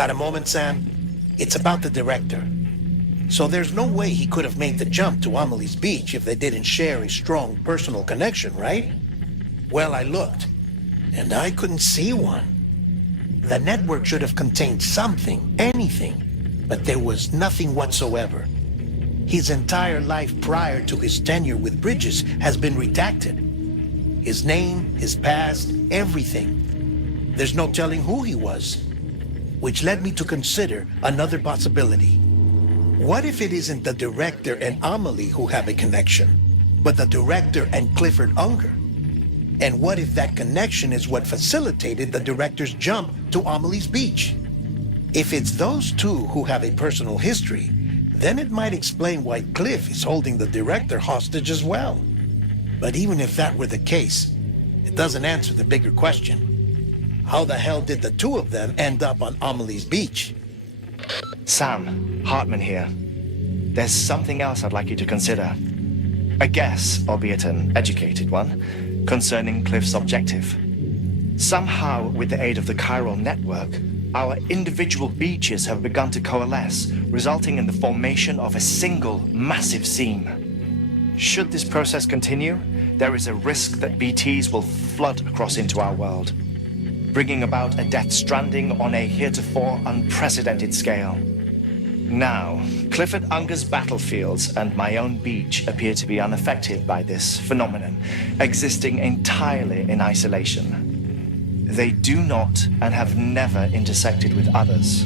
Got a moment, Sam? It's about the director. So there's no way he could have made the jump to Amelie's Beach if they didn't share a strong personal connection, right? Well, I looked, and I couldn't see one. The network should have contained something, anything, but there was nothing whatsoever. His entire life prior to his tenure with Bridges has been redacted. His name, his past, everything. There's no telling who he was. Which led me to consider another possibility. What if it isn't the director and Amelie who have a connection, but the director and Clifford Unger? And what if that connection is what facilitated the director's jump to Amelie's Beach? If it's those two who have a personal history, then it might explain why Cliff is holding the director hostage as well. But even if that were the case, it doesn't answer the bigger question. How the hell did the two of them end up on Amelie's Beach? Sam, Hartman here. There's something else I'd like you to consider. A guess, albeit an educated one, concerning Cliff's objective. Somehow, with the aid of the chiral network, our individual beaches have begun to coalesce, resulting in the formation of a single massive seam. Should this process continue, there is a risk that BTs will flood across into our world, bringing about a death stranding on a heretofore unprecedented scale. Now, Clifford Unger's battlefields and my own beach appear to be unaffected by this phenomenon, existing entirely in isolation. They do not and have never intersected with others.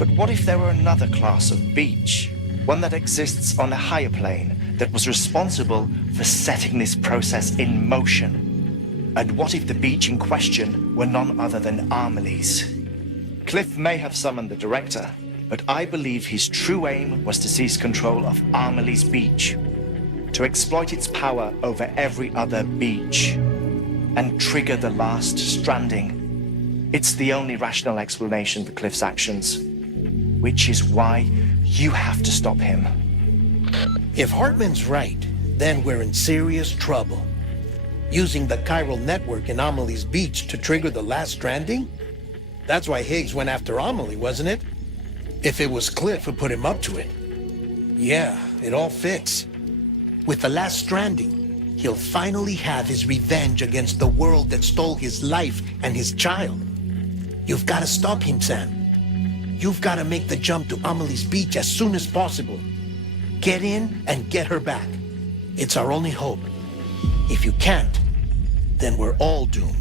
But what if there were another class of beach, one that exists on a higher plane, that was responsible for setting this process in motion? And what if the beach in question were none other than Amelie's? Cliff may have summoned the director, but I believe his true aim was to seize control of Amelie's Beach, to exploit its power over every other beach, and trigger the last stranding. It's the only rational explanation for Cliff's actions, which is why you have to stop him. If Hartman's right, then we're in serious trouble. Using the chiral network in Amelie's Beach to trigger the last stranding? That's why Higgs went after Amelie, wasn't it? If it was Cliff who put him up to it. Yeah, it all fits. With the last stranding, he'll finally have his revenge against the world that stole his life and his child. You've got to stop him, Sam. You've got to make the jump to Amelie's Beach as soon as possible. Get in and get her back. It's our only hope. If you can't, then we're all doomed.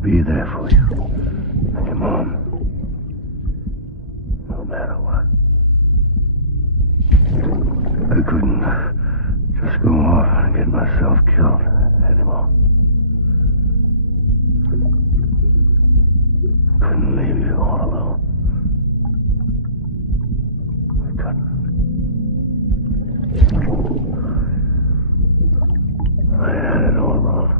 Be there for you and your mom, no matter what. I couldn't just go off and get myself killed anymore. Couldn't leave you all alone. I couldn't. I had it all wrong.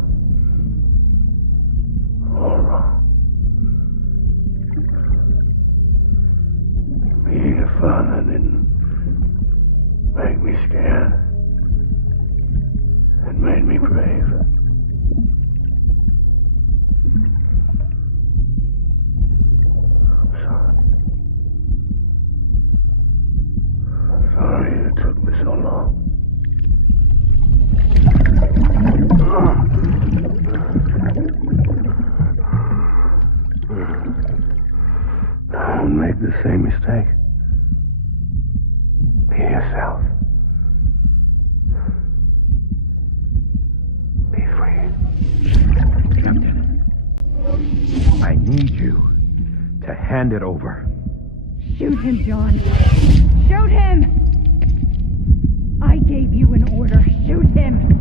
Being a father didn't make me scared. It made me brave. I'm sorry. normal. Don't make the same mistake. Be yourself. Be free. I need you to hand it over. Shoot him, John. Shoot him! I gave you an order. Shoot him!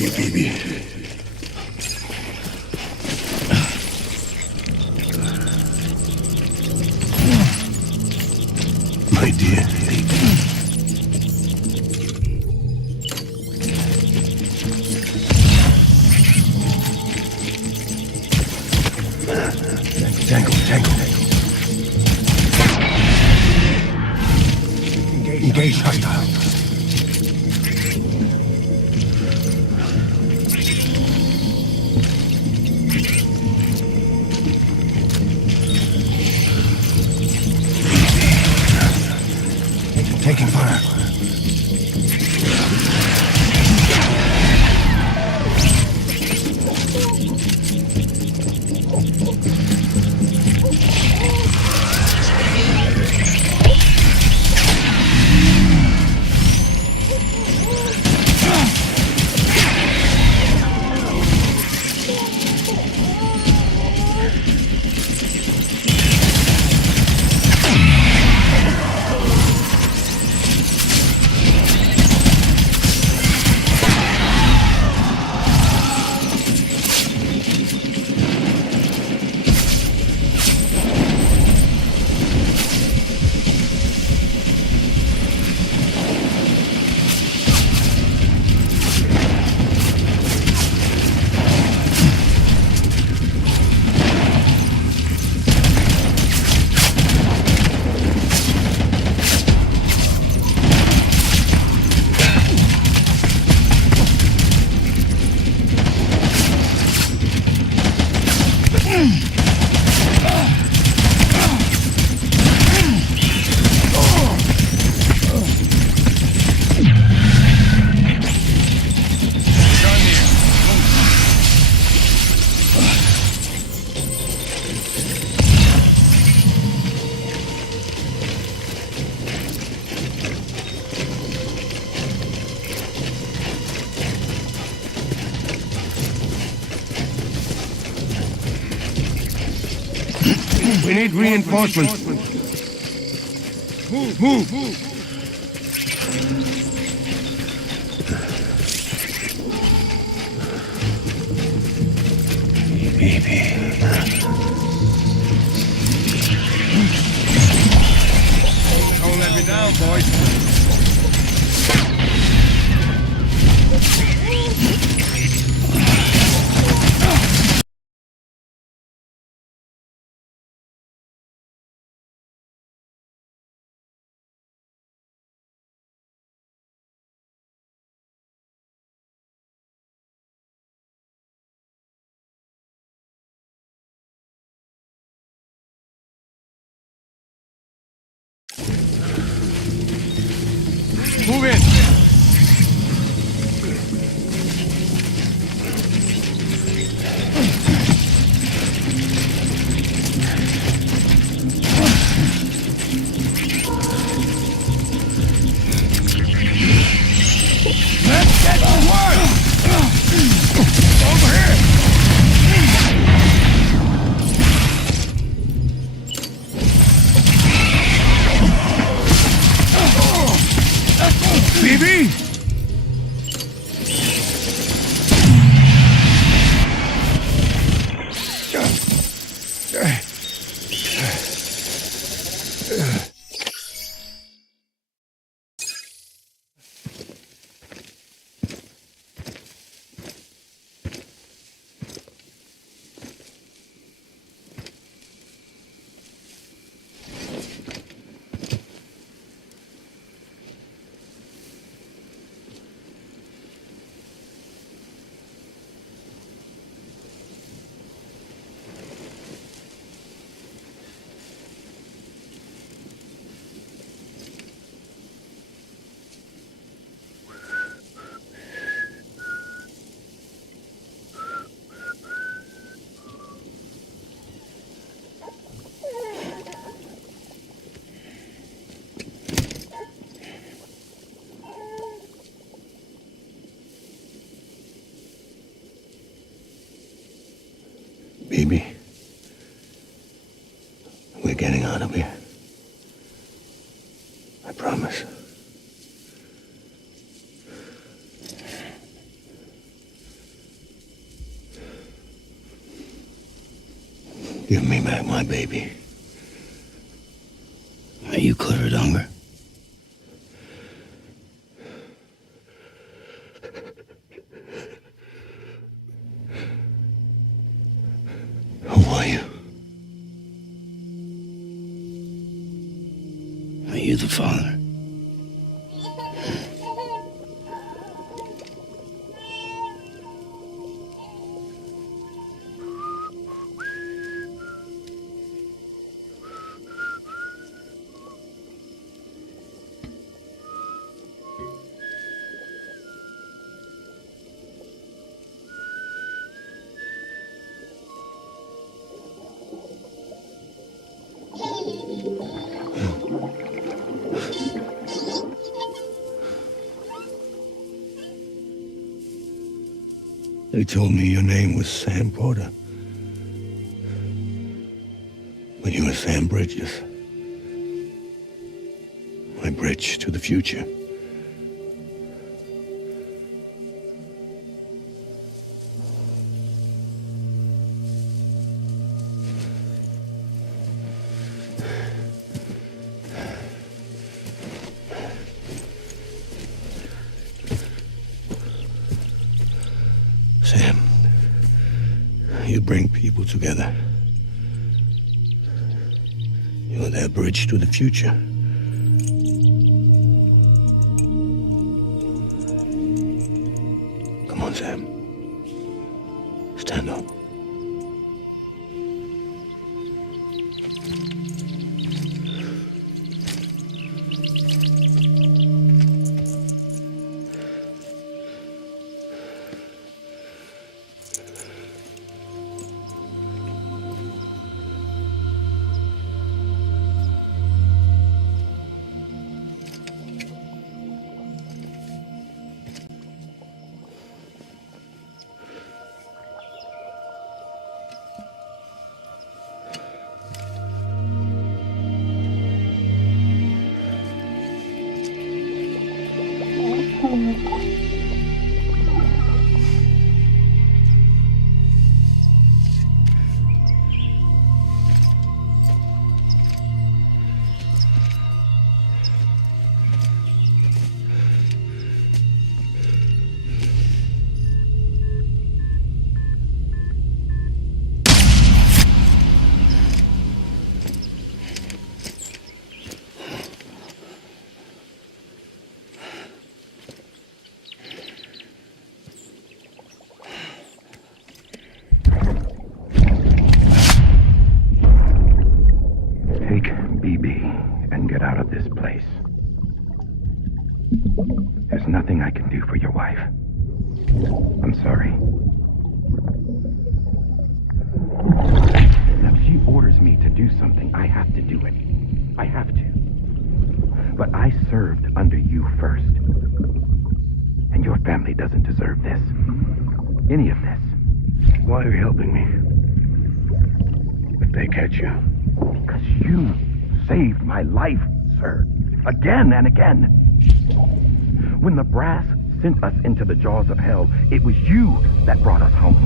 you, baby? My dear baby. Tango. Engage hostile. Taking fire. We need reinforcements. Move. Baby. Don't let me down, boys. Move in! Let's get to work! Over here! BB! Baby, we're getting out of here. I promise. Give me back my baby. Are you Clifford Unger? Who are you? Are you the father? They told me your name was Sam Porter. But you were Sam Bridges. My bridge to the future. Sam, you bring people together. You're their bridge to the future. Come on, Sam. Stand up. Get out of this place. There's nothing I can do for your wife. I'm sorry. Now, if she orders me to do something, I have to do it. I have to. But I served under you first. And your family doesn't deserve this. Any of this. Why are you helping me? If they catch you. Because you saved my life, sir. Again and again. When the brass sent us into the jaws of hell, it was you that brought us home.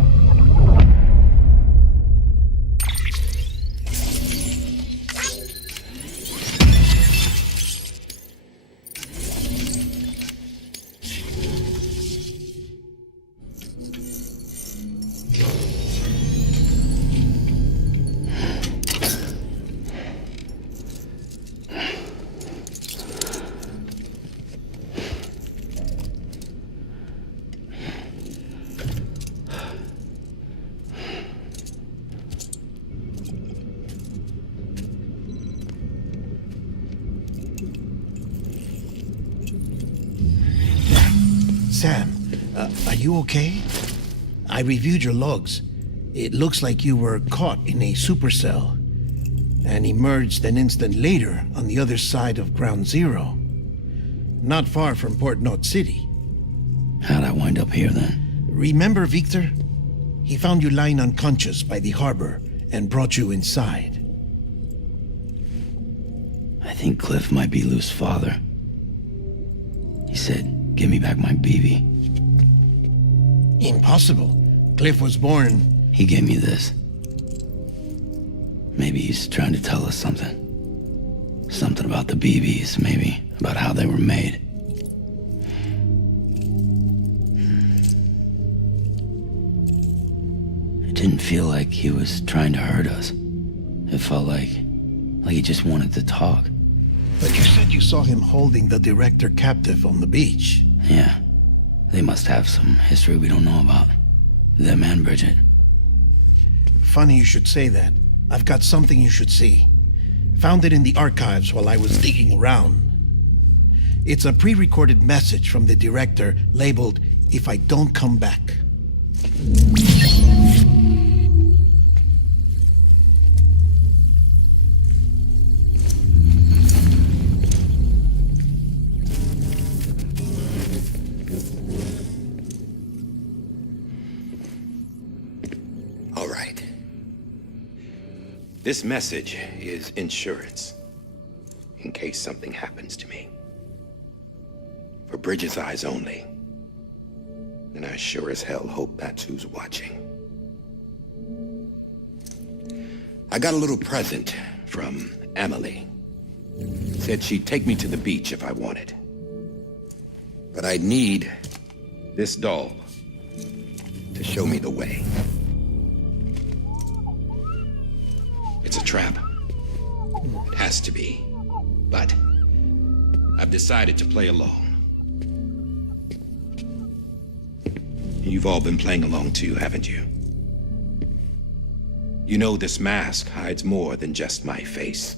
Sam, are you okay? I reviewed your logs. It looks like you were caught in a supercell and emerged an instant later on the other side of Ground Zero. Not far from Port Knot City. How'd I wind up here then? Remember Victor? He found you lying unconscious by the harbor and brought you inside. I think Cliff might be Lou's father. He said, "Give me back my BB." Impossible. Cliff was born... He gave me this. Maybe he's trying to tell us something. Something about the BBs, maybe. About how they were made. It didn't feel like he was trying to hurt us. It felt like he just wanted to talk. But you said you saw him holding the director captive on the beach. Yeah. They must have some history we don't know about. Them and Bridget. Funny you should say that. I've got something you should see. Found it in the archives while I was digging around. It's a pre-recorded message from the director labeled, "If I don't come back." All right. This message is insurance, in case something happens to me. For Bridget's eyes only. And I sure as hell hope that's who's watching. I got a little present from Emily. Said she'd take me to the beach if I wanted. But I'd need this doll to show me the way. It's a trap. It has to be. But I've decided to play along. You've all been playing along too, haven't you? You know this mask hides more than just my face.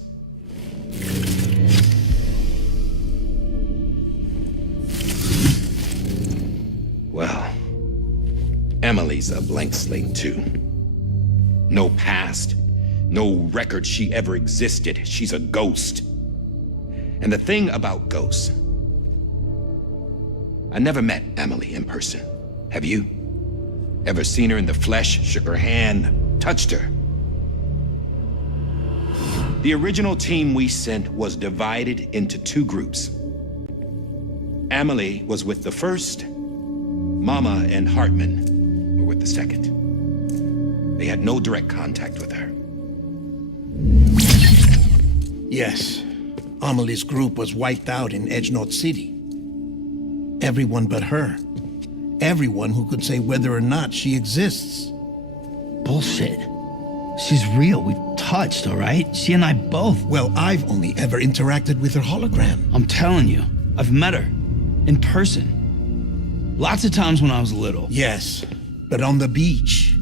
Well, Emily's a blank slate too. No past. No record she ever existed. She's a ghost. And the thing about ghosts, I never met Emily in person. Have you? Ever seen her in the flesh, shook her hand, touched her? The original team we sent was divided into two groups. Emily was with the first. Mama and Hartman were with the second. They had no direct contact with her. Yes, Amelie's group was wiped out in Edge North City. Everyone but her. Everyone who could say whether or not she exists. Bullshit. She's real. We've touched, all right? She and I both. Well, I've only ever interacted with her hologram. I'm telling you, I've met her. In person. Lots of times when I was little. Yes, but on the beach.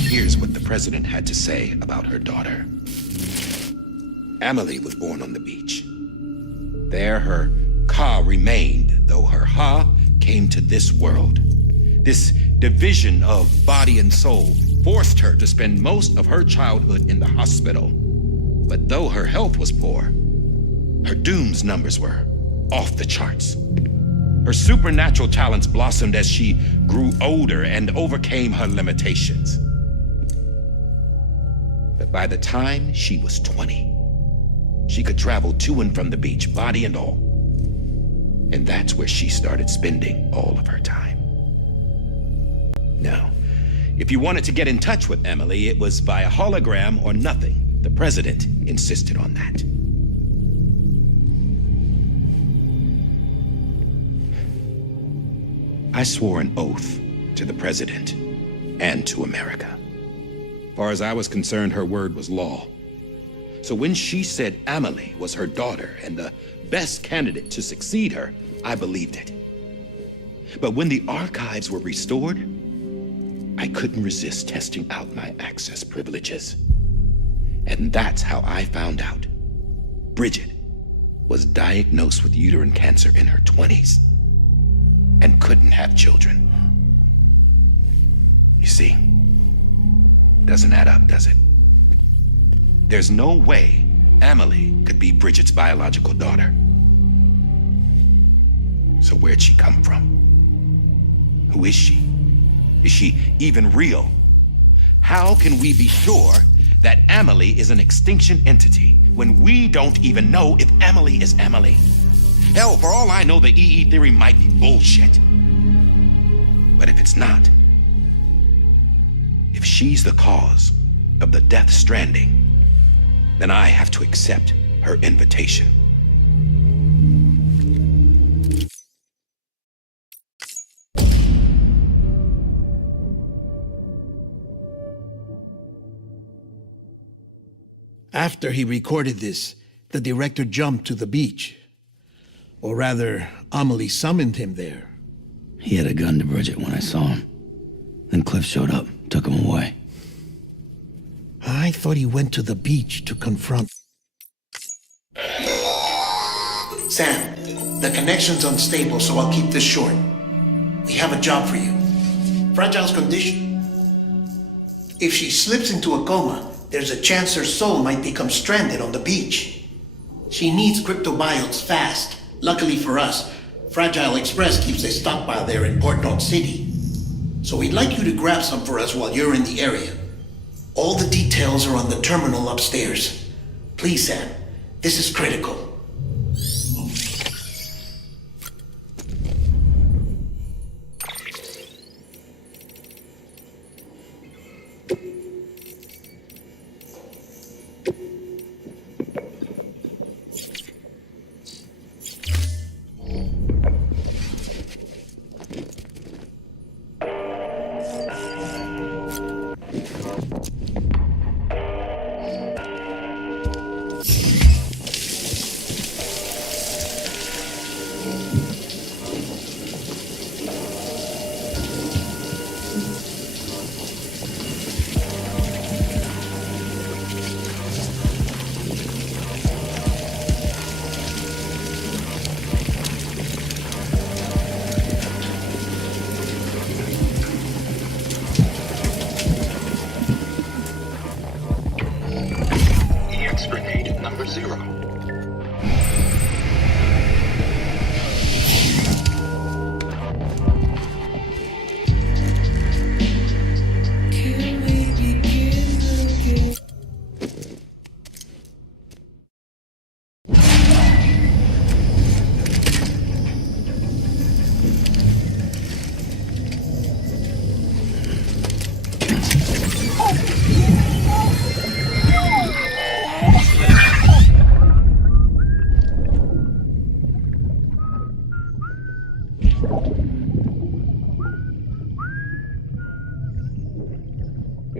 Here's what the president had to say about her daughter. Emily was born on the beach. There her Ka remained, though her Ha came to this world. This division of body and soul forced her to spend most of her childhood in the hospital. But though her health was poor, her dooms numbers were off the charts. Her supernatural talents blossomed as she grew older and overcame her limitations. But by the time she was 20, she could travel to and from the beach, body and all. And that's where she started spending all of her time. Now, if you wanted to get in touch with Emily, it was via hologram or nothing. The president insisted on that. I swore an oath to the president and to America. As far as I was concerned, her word was law. So when she said Emily was her daughter and the best candidate to succeed her, I believed it. But when the archives were restored, I couldn't resist testing out my access privileges. And that's how I found out Bridget was diagnosed with uterine cancer in her 20s and couldn't have children. You see, doesn't add up, does it? There's no way Emily could be Bridget's biological daughter. So where'd she come from? Who is she? Is she even real? How can we be sure that Emily is an extinction entity when we don't even know if Emily is Emily? Hell, for all I know, the EE theory might be bullshit. But if it's not, if she's the cause of the death stranding, then I have to accept her invitation. After he recorded this, the director jumped to the beach. Or rather, Amelie summoned him there. He had a gun to Bridget when I saw him. Then Cliff showed up, took him away. I thought he went to the beach to confront... Sam, the connection's unstable, so I'll keep this short. We have a job for you. Fragile's condition. If she slips into a coma, there's a chance her soul might become stranded on the beach. She needs cryptobiotes fast. Luckily for us, Fragile Express keeps a stockpile there in Port North City. So we'd like you to grab some for us while you're in the area. All the details are on the terminal upstairs. Please, Sam, this is critical.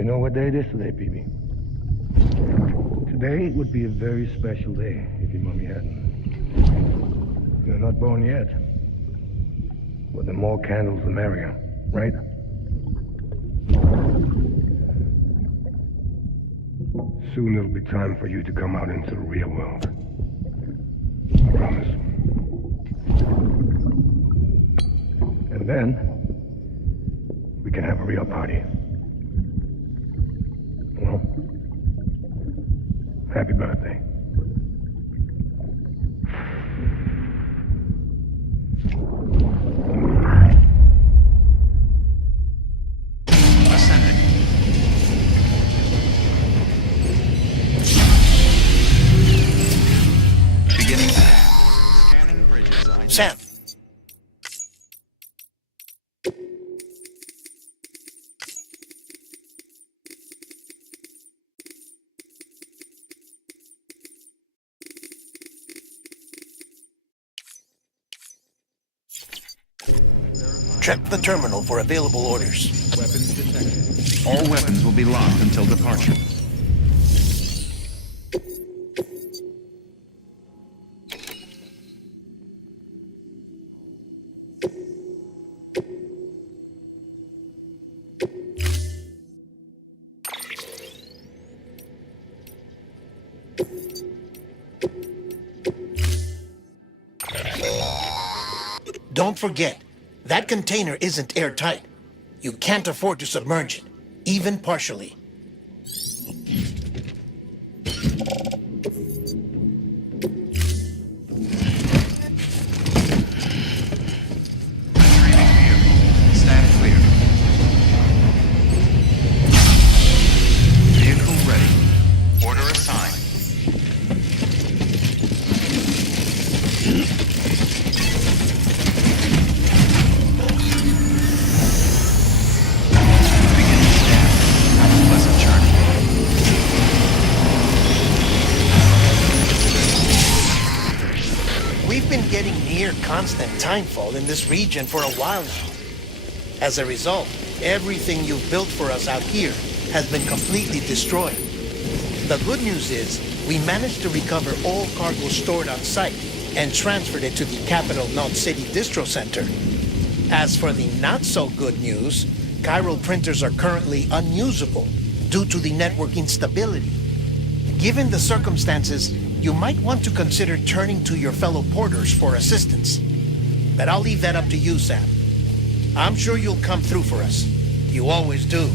You know what day it is today, BB? Today would be a very special day if your mommy hadn't. You're not born yet. But the more candles, the merrier, right? Soon it'll be time for you to come out into the real world. I promise. And then, we can have a real party. Well, happy birthday. Ascending. Beginning scan. Scanning bridges. Sam! Check the terminal for available orders. Weapons detected. All weapons will be locked until departure. Don't forget, that container isn't airtight. You can't afford to submerge it, even partially. Stand clear. Vehicle ready. Order assigned. Begin scan. Pleasant journey. been getting near constant timefall in this region for a while now. As a result, everything you've built for us out here has been completely destroyed. The good news is, we managed to recover all cargo stored on site and transferred it to the Capital Knot City Distro Center. As for the not-so-good news, chiral printers are currently unusable due to the network instability. Given the circumstances, you might want to consider turning to your fellow porters for assistance. But I'll leave that up to you, Sam. I'm sure you'll come through for us. You always do.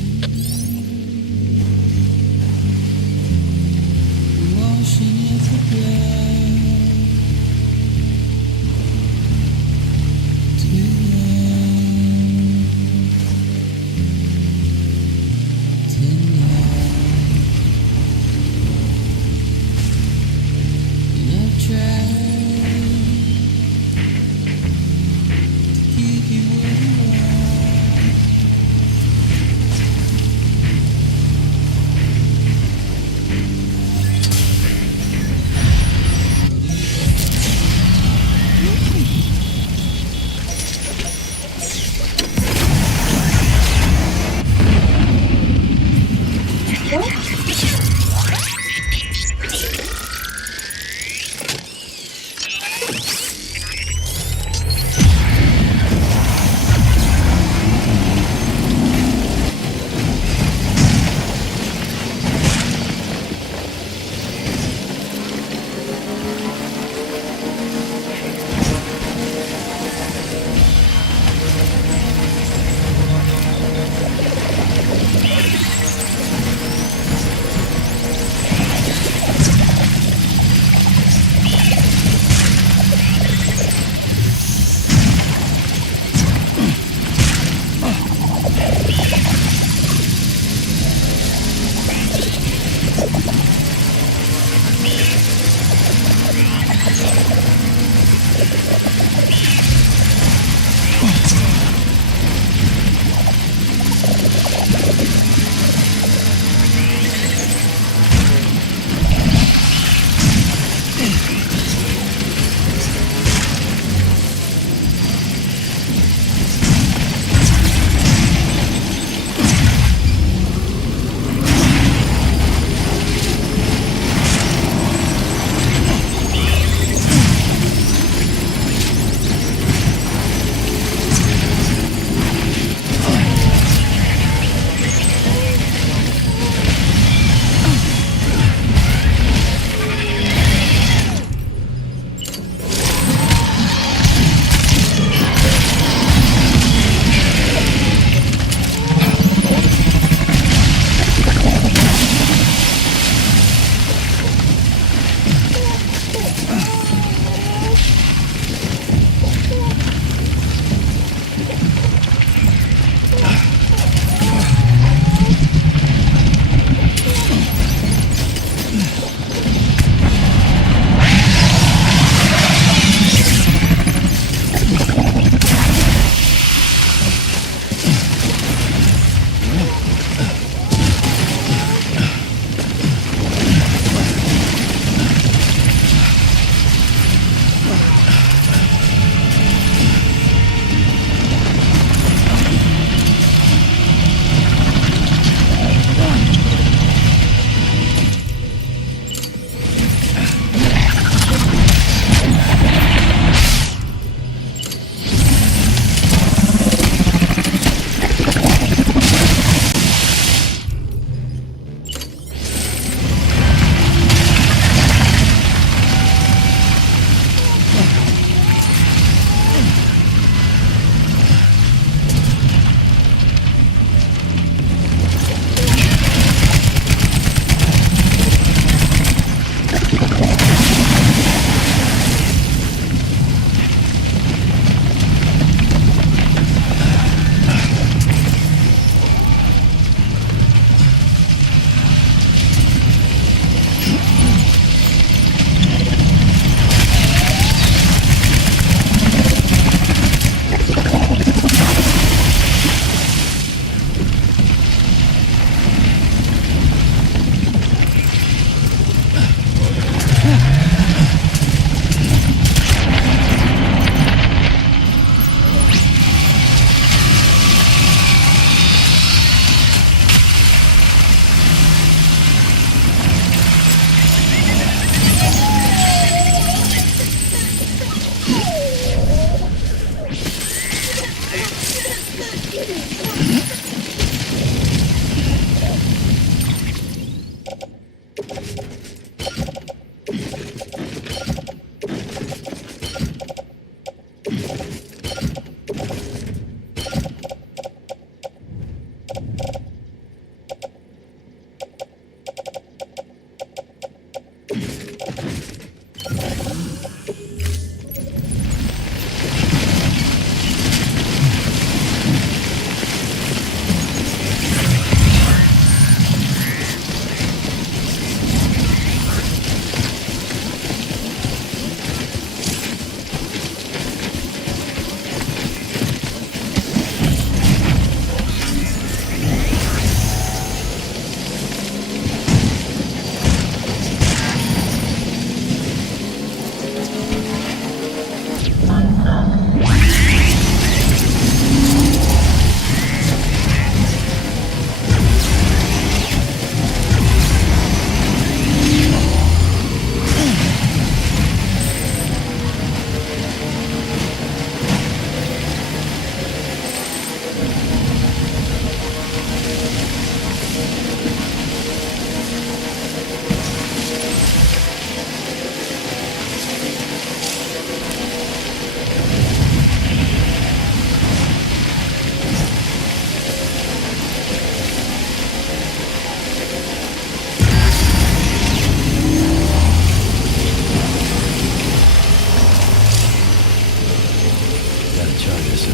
officer.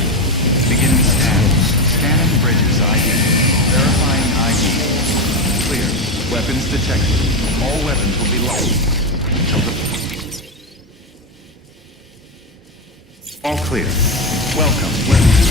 Beginning scan. Scanning bridges ID. Verifying ID. Clear. Weapons detected. All weapons will be lost until the... All clear. Welcome. Weapons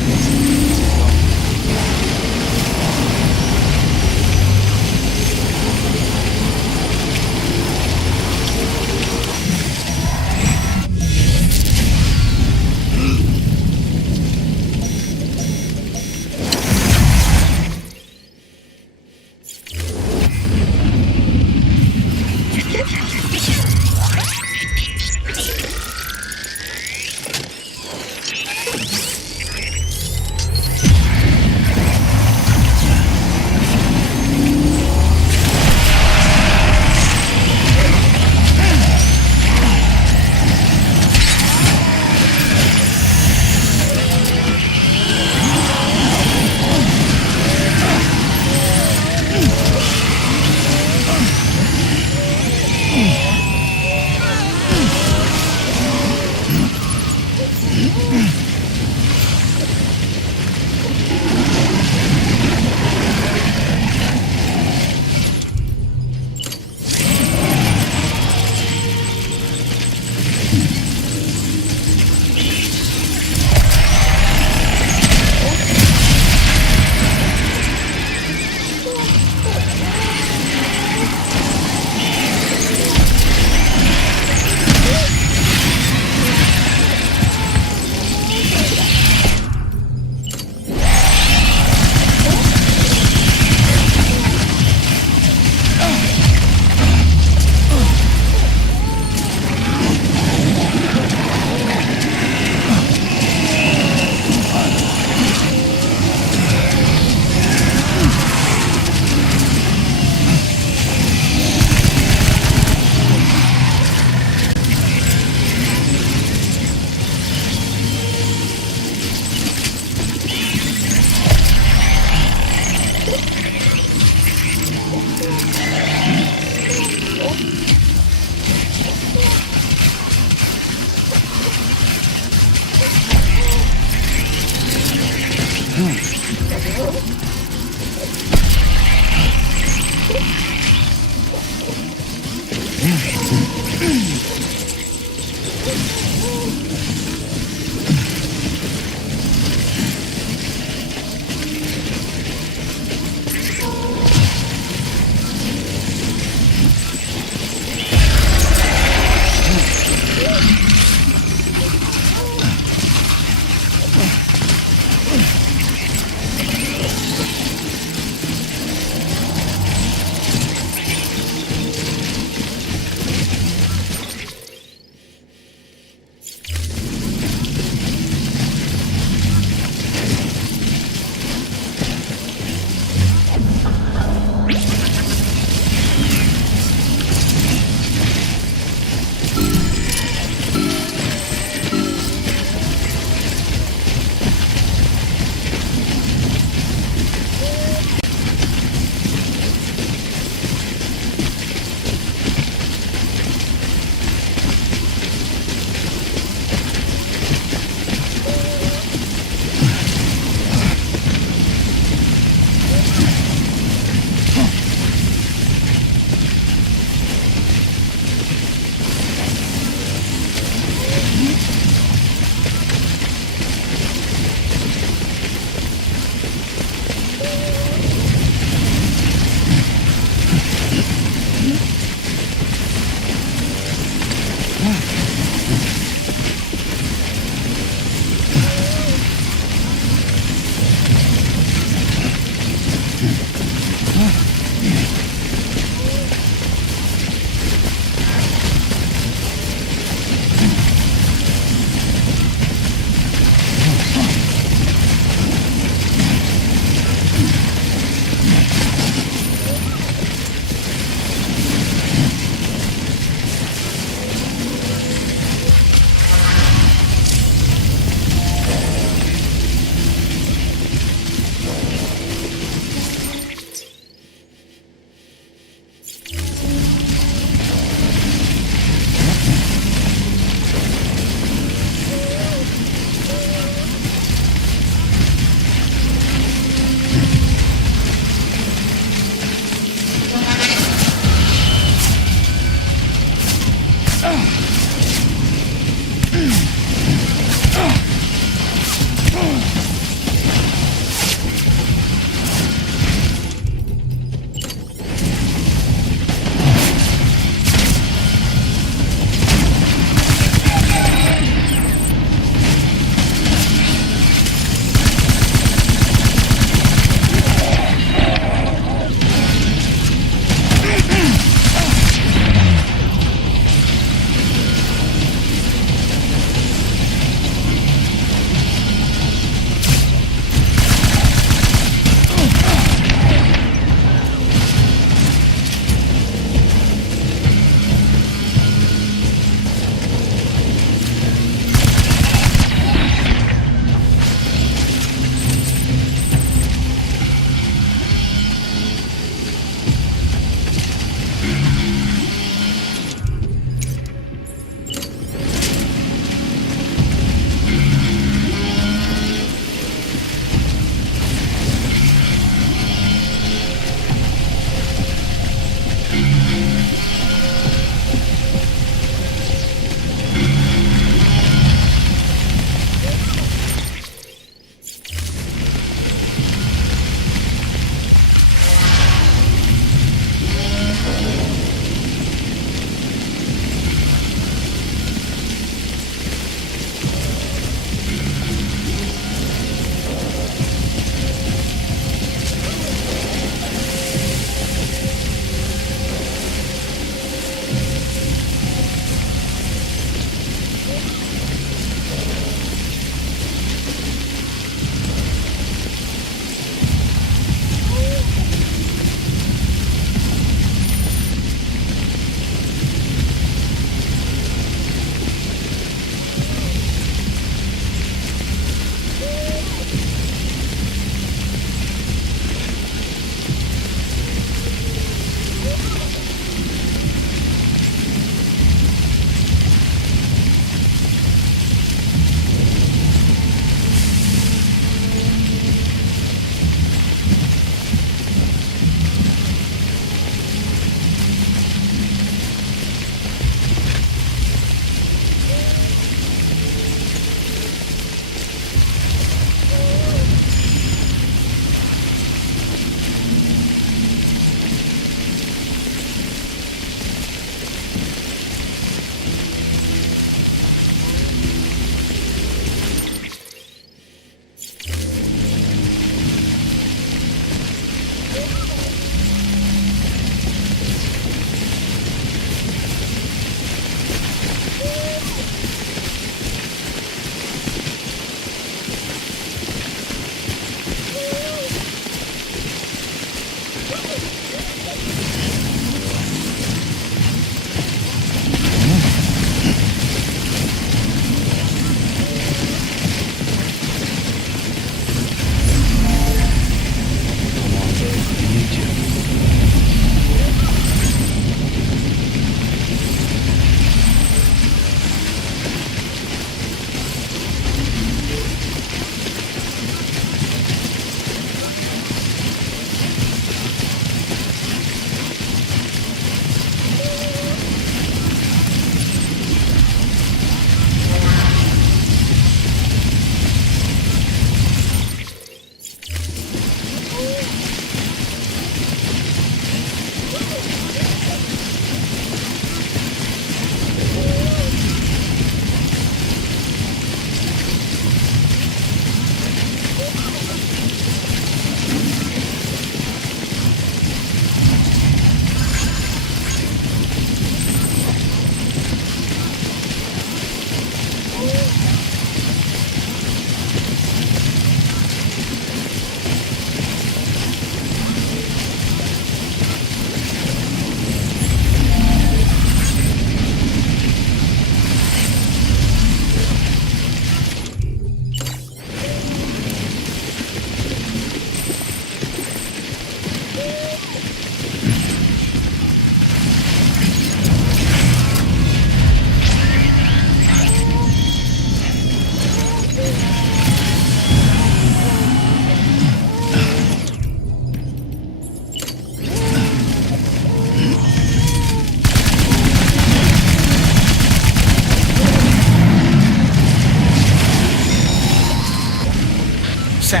Sam,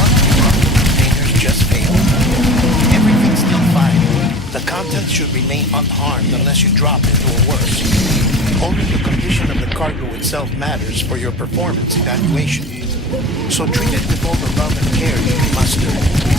one of the cargo containers just failed. Everything's still fine. The contents should remain unharmed unless you drop into a worse. Only the condition of the cargo itself matters for your performance evaluation. So treat it with all the love and care you can muster.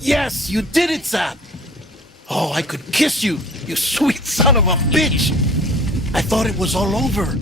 Yes, you did it, Sam! Oh, I could kiss you, you sweet son of a bitch! I thought it was all over.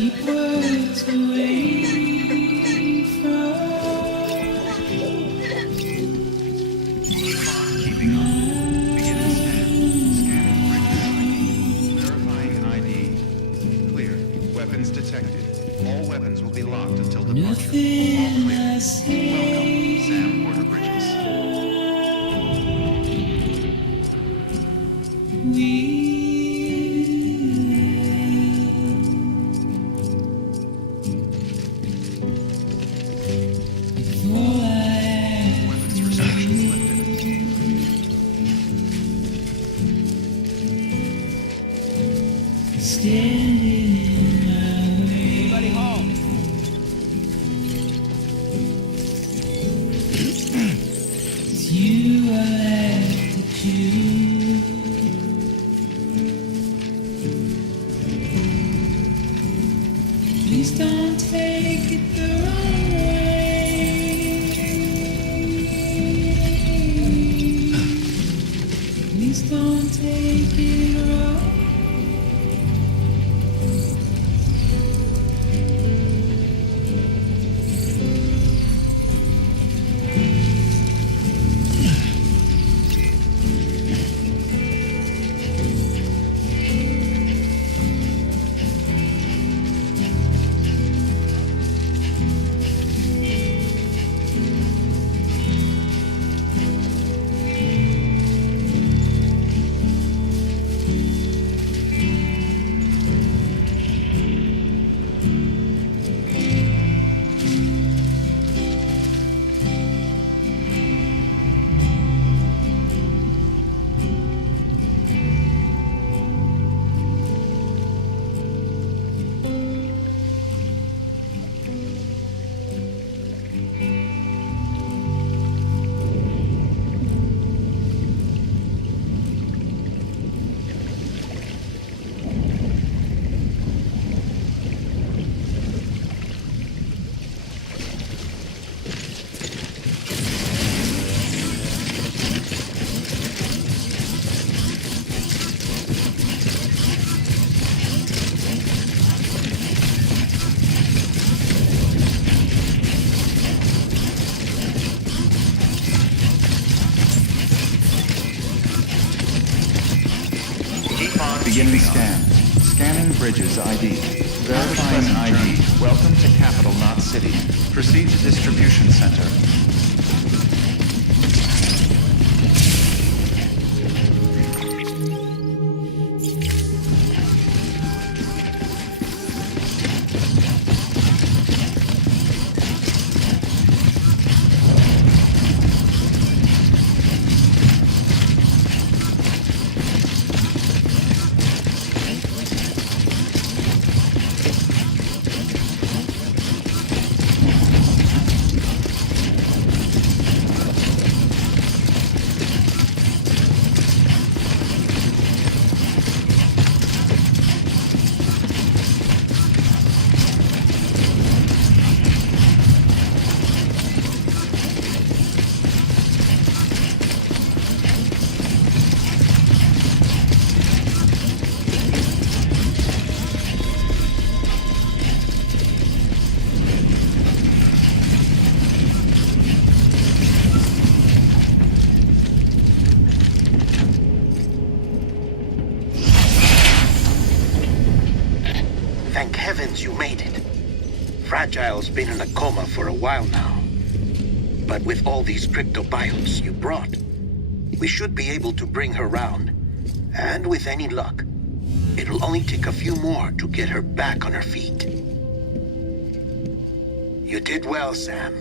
Keep words away from Keeping up. Begin to scan. Scanning bridges ID. Verifying ID. Clear. Weapons detected. All weapons will be locked until departure. All nothing clear. I say. Welcome, Sam Porter Bridges. Weapons restrictions lifted. Anybody home? It's you I like to choose. Please don't take it the wrong way. Please don't take it wrong. Beginning scan. Scanning bridges ID. Verifying ID. Welcome to Capital Knot City. Proceed to distribution center. heavens you made it. Fragile's been in a coma for a while now. But with all these cryptobiotes you brought, we should be able to bring her round. And with any luck, it'll only take a few more to get her back on her feet. You did well, Sam.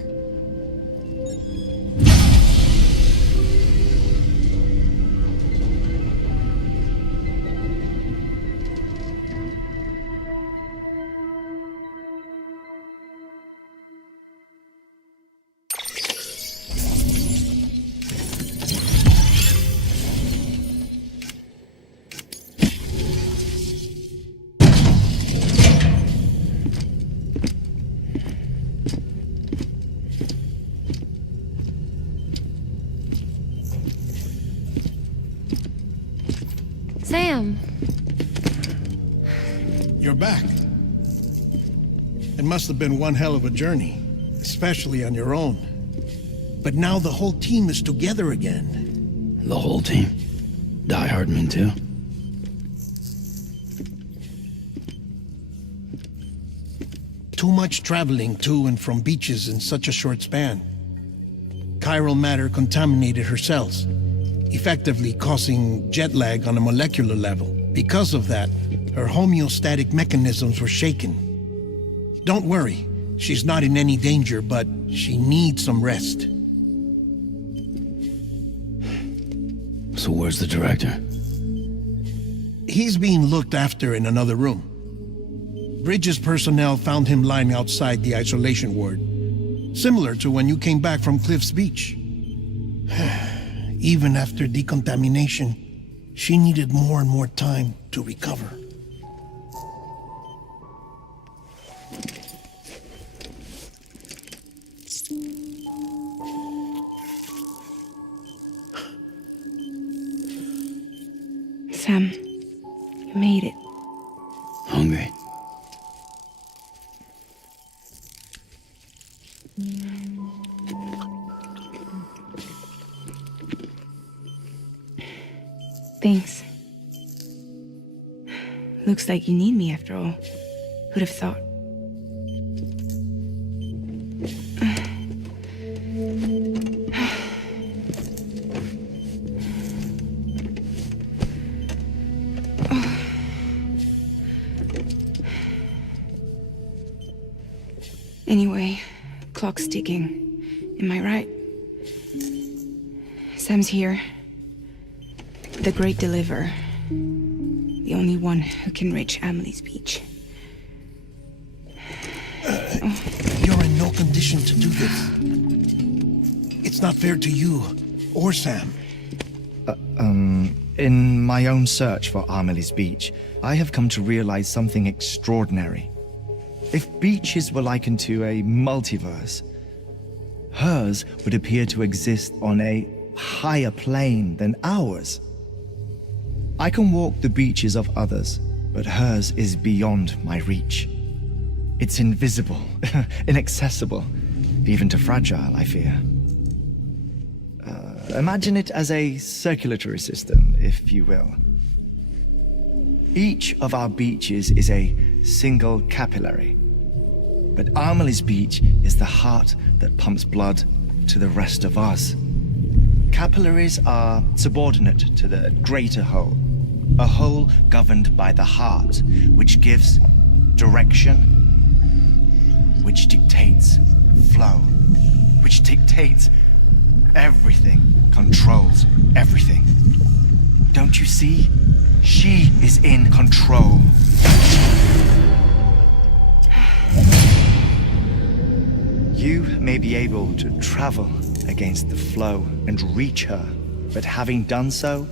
Sam. You're back. It must have been one hell of a journey, especially on your own. But now the whole team is together again. The whole team? Die Hardman too? Too much traveling to and from beaches in such a short span. Chiral matter contaminated her cells, effectively causing jet lag on a molecular level. Because of that, her homeostatic mechanisms were shaken. Don't worry, she's not in any danger, but she needs some rest. So where's the director? He's being looked after in another room. Bridges personnel found him lying outside the isolation ward, similar to when you came back from Cliff's Beach. Even after decontamination, she needed more and more time to recover. Sam, you made it. Hungry? Thanks. Looks like you need me after all. Who'd have thought? Anyway, clock's ticking. Am I right? Sam's here. The Great Deliverer. The only one who can reach Amelie's Beach. You're in no condition to do this. It's not fair to you or Sam. In my own search for Amelie's Beach, I have come to realize something extraordinary. If beaches were likened to a multiverse, hers would appear to exist on a higher plane than ours. I can walk the beaches of others, but hers is beyond my reach. It's invisible, inaccessible, even to Fragile, I fear. Imagine it as a circulatory system, if you will. Each of our beaches is a single capillary, but Amelie's Beach is the heart that pumps blood to the rest of us. Capillaries are subordinate to the greater whole, a whole governed by the heart, which gives direction, which dictates flow, which dictates everything, controls everything. Don't you see? She is in control. You may be able to travel against the flow and reach her, but having done so,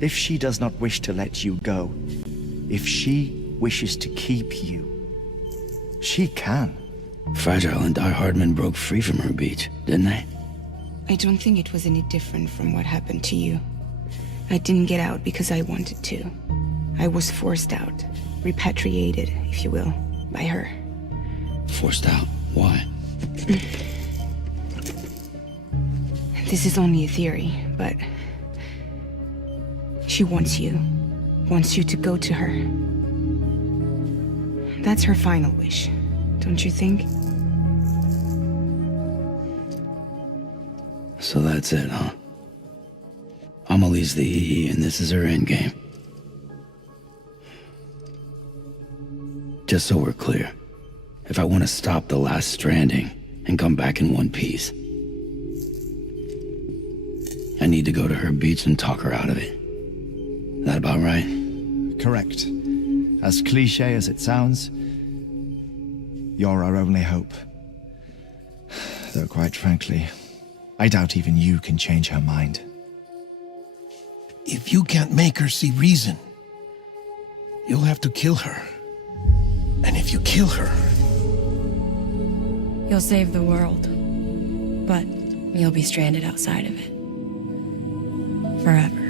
if she does not wish to let you go, if she wishes to keep you, she can. Fragile and Die Hardman broke free from her beach, didn't they? I don't think it was any different from what happened to you. I didn't get out because I wanted to. I was forced out, repatriated, if you will, by her. Forced out? Why? This is only a theory, but she wants you to go to her. That's her final wish, don't you think? So that's it, huh? Amelie's the EE, and this is her endgame. Just so we're clear, if I want to stop the last Stranding and come back in one piece, I need to go to her beach and talk her out of it. That about right? Correct. As cliché as it sounds, you're our only hope. Though quite frankly, I doubt even you can change her mind. If you can't make her see reason, you'll have to kill her. And if you kill her... You'll save the world, but you'll be stranded outside of it. Forever.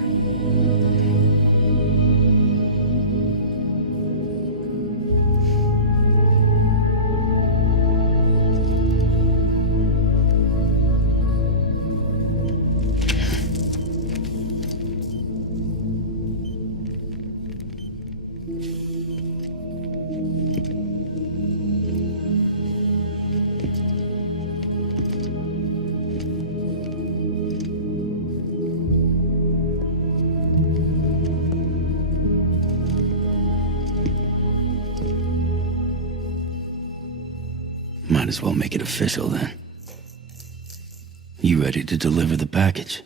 Might as well make it official then. You ready to deliver the package?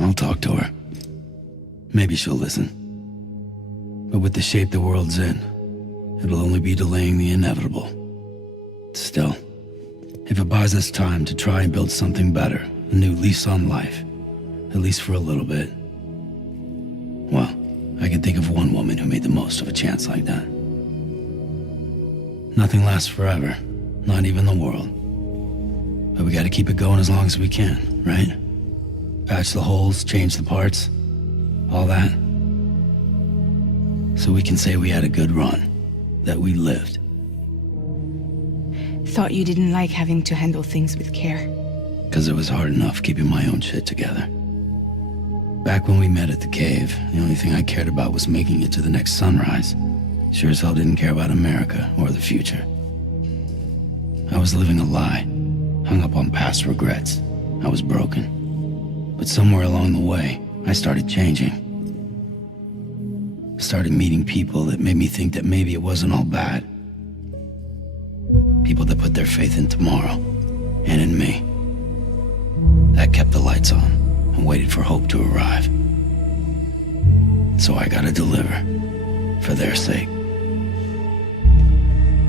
I'll talk to her. Maybe she'll listen. But with the shape the world's in, it'll only be delaying the inevitable. Still, if it buys us time to try and build something better, a new lease on life, at least for a little bit, well, I can think of one woman who made the most of a chance like that. Nothing lasts forever, not even the world. But we gotta keep it going as long as we can, right? Patch the holes, change the parts, all that. So we can say we had a good run, that we lived. Thought you didn't like having to handle things with care. 'Cause it was hard enough keeping my own shit together. Back when we met at the cave, the only thing I cared about was making it to the next sunrise. Sure as hell didn't care about America or the future. I was living a lie, hung up on past regrets. I was broken. But somewhere along the way, I started changing. Started meeting people that made me think that maybe it wasn't all bad. People that put their faith in tomorrow, and in me. That kept the lights on, and waited for hope to arrive. So I gotta deliver, for their sake.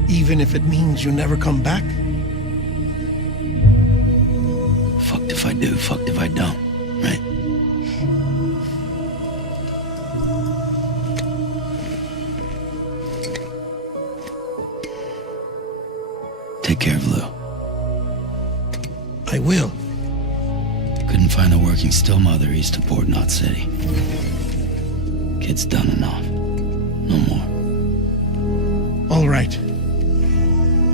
Even if it means you never come back? Fucked if I do, fucked if I don't, right? Take care of Lou. I will. Couldn't find a working still mother east of Port Knot City. Kid's done enough. No more. All right.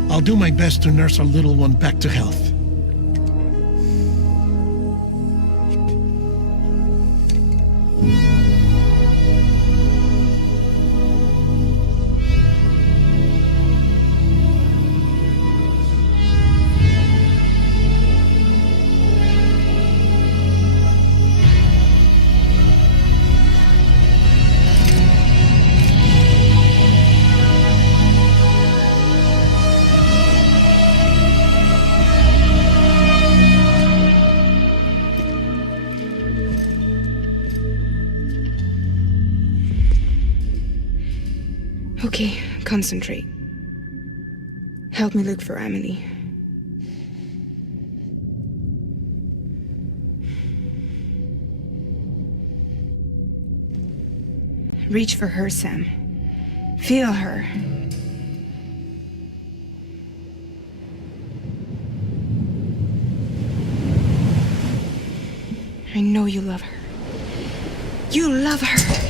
I'll do my best to nurse our little one back to health. Okay, concentrate. Help me look for Emily. Reach for her, Sam. Feel her. I know you love her. You love her!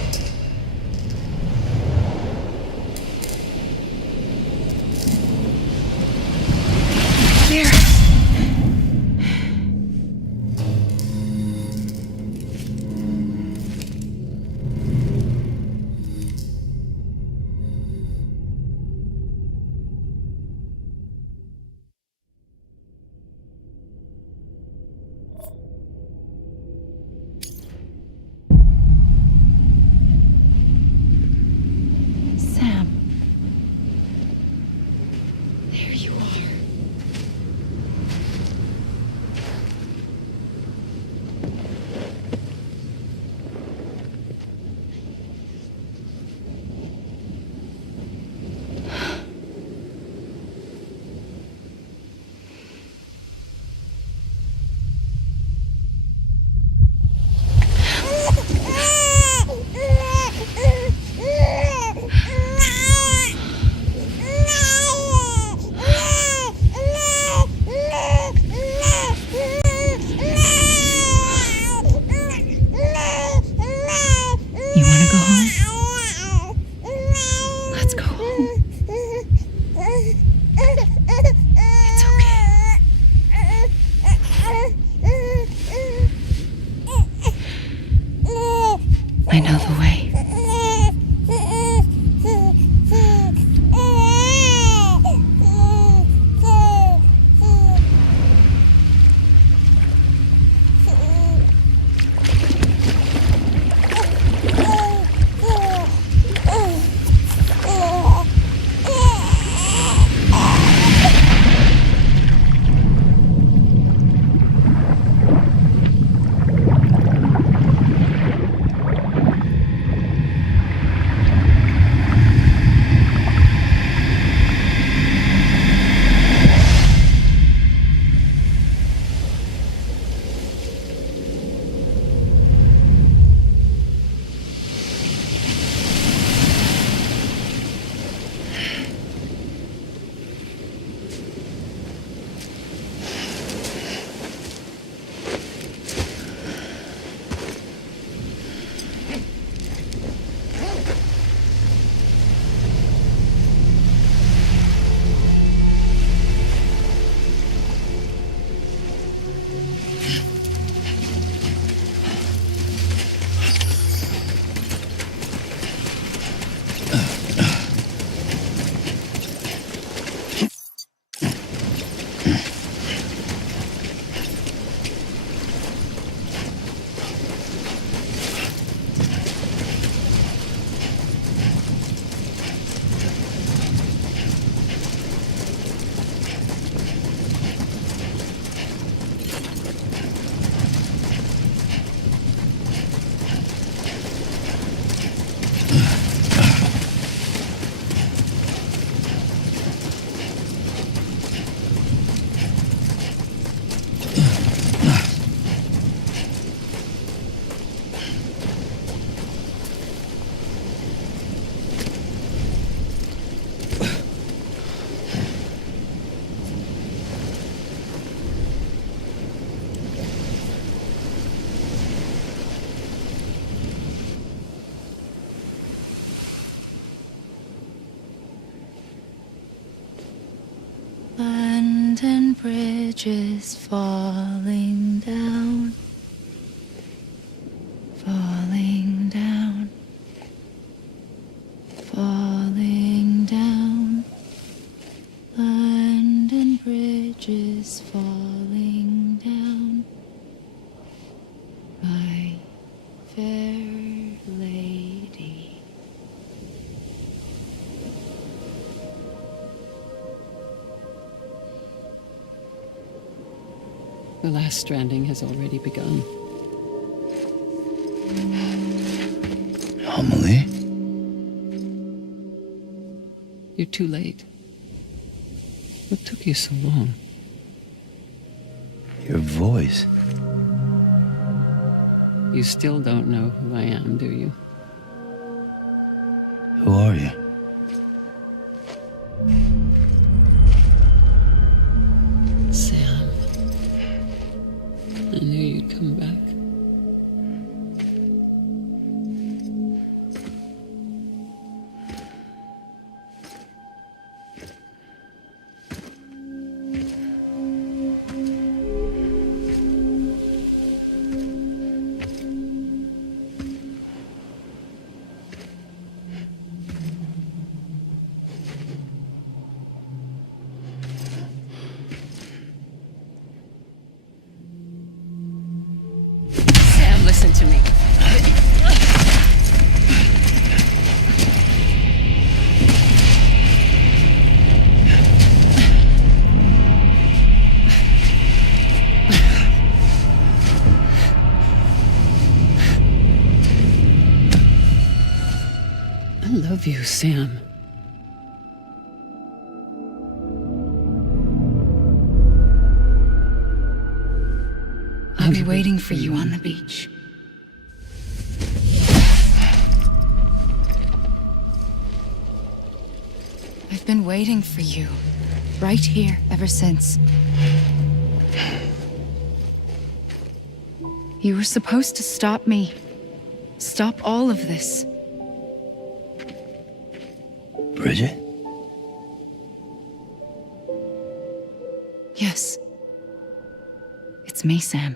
I know the way. London Bridge is falling down, falling down, falling down. London Bridge is falling down, my fair lady. The last stranding has already begun. Amelie? You're too late. What took you so long? Your voice. You still don't know who I am, do you? Who are you? Sam. I knew you'd come back. Sam, listen to me. I love you, Sam. I'll be waiting for you on the beach. I've been waiting for you, right here, ever since. You were supposed to stop me. Stop all of this. Bridget? Yes. It's me, Sam.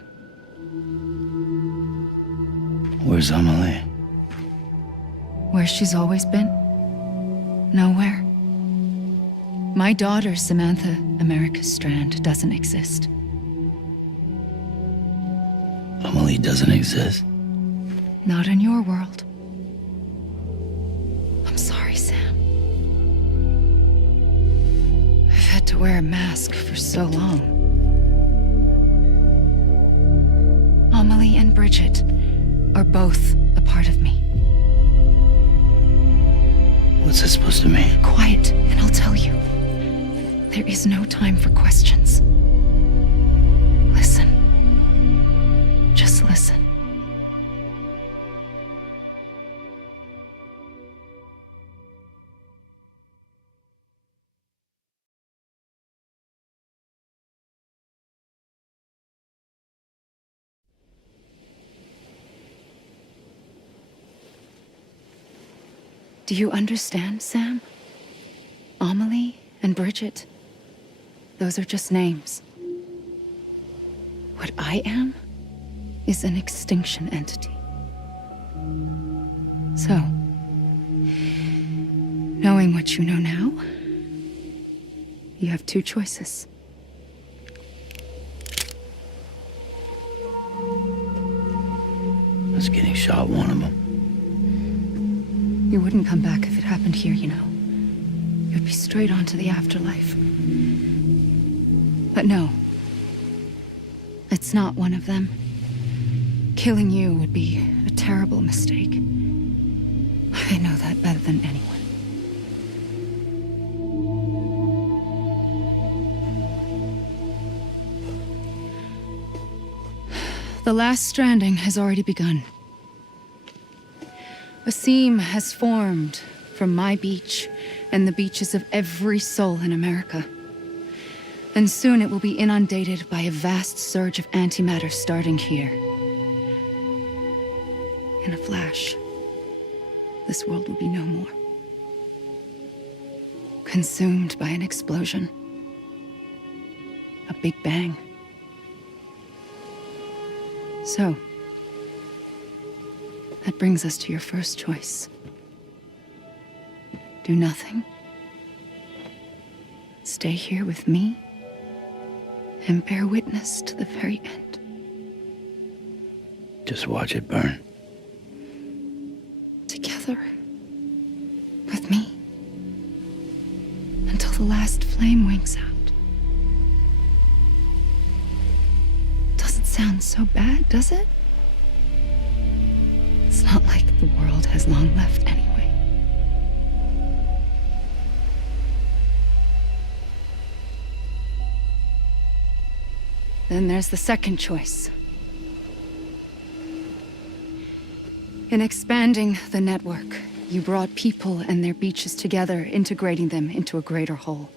Where's Amelie? Where she's always been? Nowhere. My daughter, Samantha America Strand, doesn't exist. Amelie doesn't exist. Not in your world. I'm sorry, Sam. I've had to wear a mask for so long. Amelie and Bridget are both a part of me. What's that supposed to mean? Quiet, and I'll tell you. There is no time for questions. Listen. Just listen. Do you understand, Sam? Amelie and Bridget, those are just names. What I am is an extinction entity. So, knowing what you know now, you have two choices. Was getting shot one of them. You wouldn't come back if it happened here, you know. You'd be straight on to the afterlife. But no. It's not one of them. Killing you would be a terrible mistake. I know that better than anyone. The last stranding has already begun. A seam has formed from my beach and the beaches of every soul in America. And soon it will be inundated by a vast surge of antimatter starting here. In a flash, this world will be no more. Consumed by an explosion. A big bang. So, that brings us to your first choice. Do nothing. Stay here with me and bear witness to the very end. Just watch it burn. Together. With me. Until the last flame winks out. Doesn't sound so bad, does it? It's not like the world has long left anyway. Then there's the second choice. In expanding the network, you brought people and their beaches together, integrating them into a greater whole.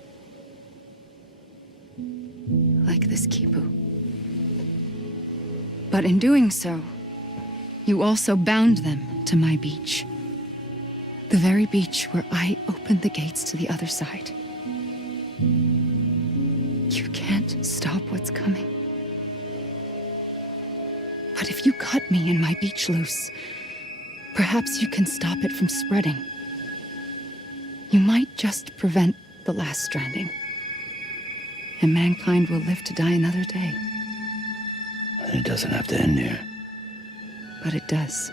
Like this Kipu. But in doing so, you also bound them to my beach. The very beach where I opened the gates to the other side. You can't stop what's coming. But if you cut me and my beach loose, perhaps you can stop it from spreading. You might just prevent the last stranding. And mankind will live to die another day. And it doesn't have to end here. But it does.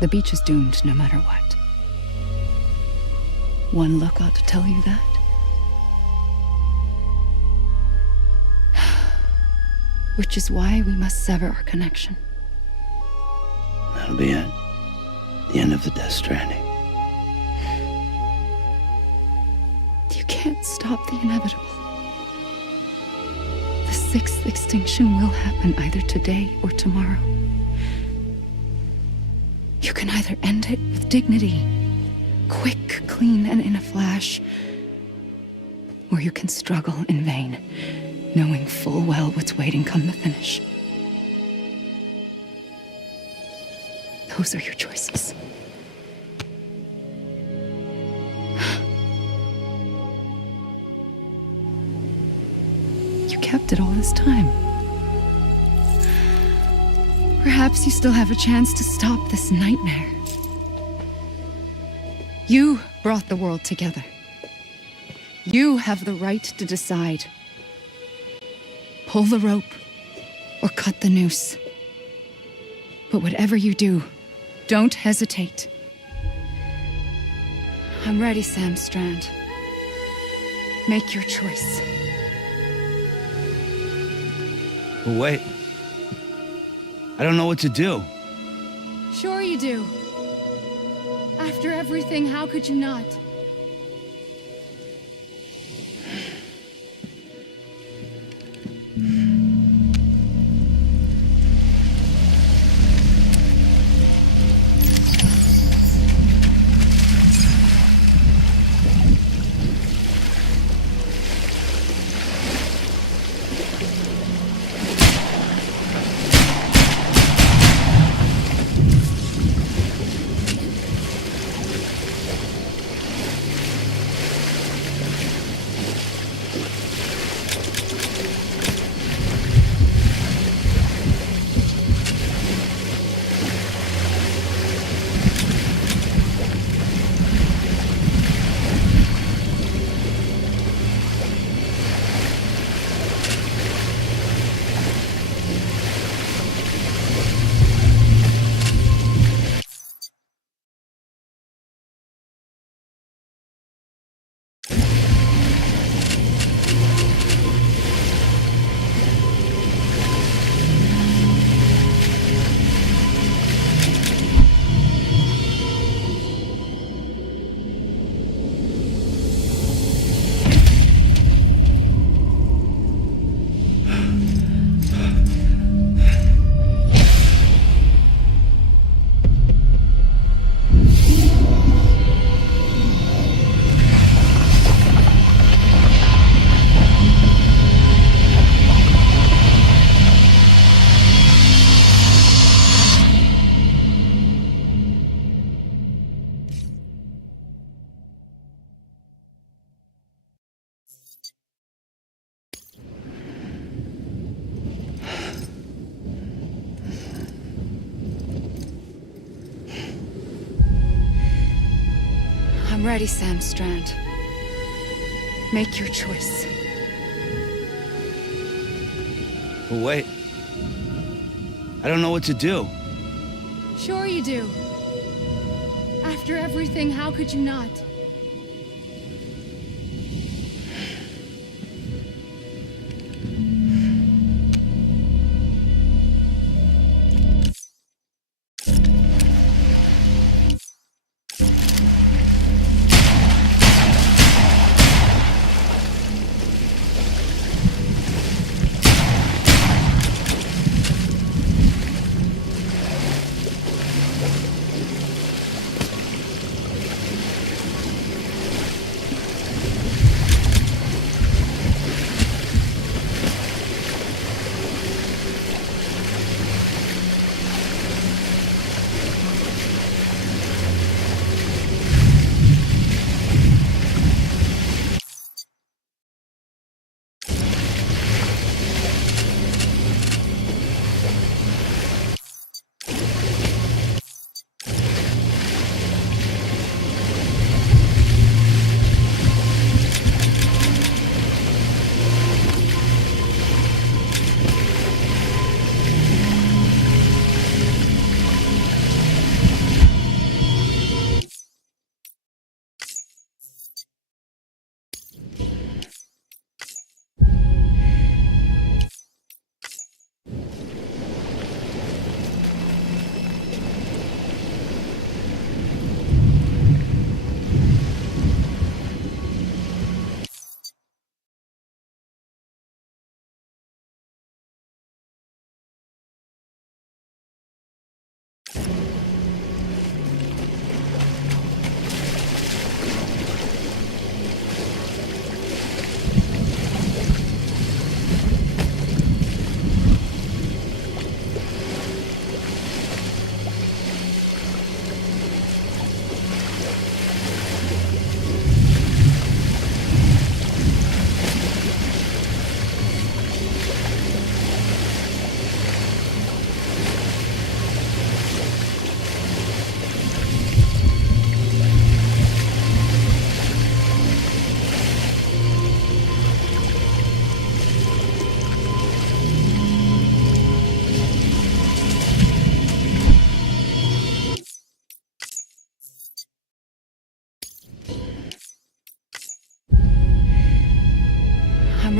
The beach is doomed no matter what. One look ought to tell you that. Which is why we must sever our connection. That'll be it. The end of the Death Stranding. You can't stop the inevitable. The sixth extinction will happen either today or tomorrow. You can either end it with dignity, quick, clean, and in a flash, or you can struggle in vain, knowing full well what's waiting come the finish. Those are your choices. You kept it all this time. Perhaps you still have a chance to stop this nightmare You brought the world together. You have the right to decide. Pull the rope or cut the noose. But whatever you do, don't hesitate. I'm ready, Sam Strand. Make your choice. But wait. I don't know what to do. Sure you do. After everything, how could you not? I'm ready, Sam Strand. Make your choice. But wait. I don't know what to do. Sure you do. After everything, how could you not?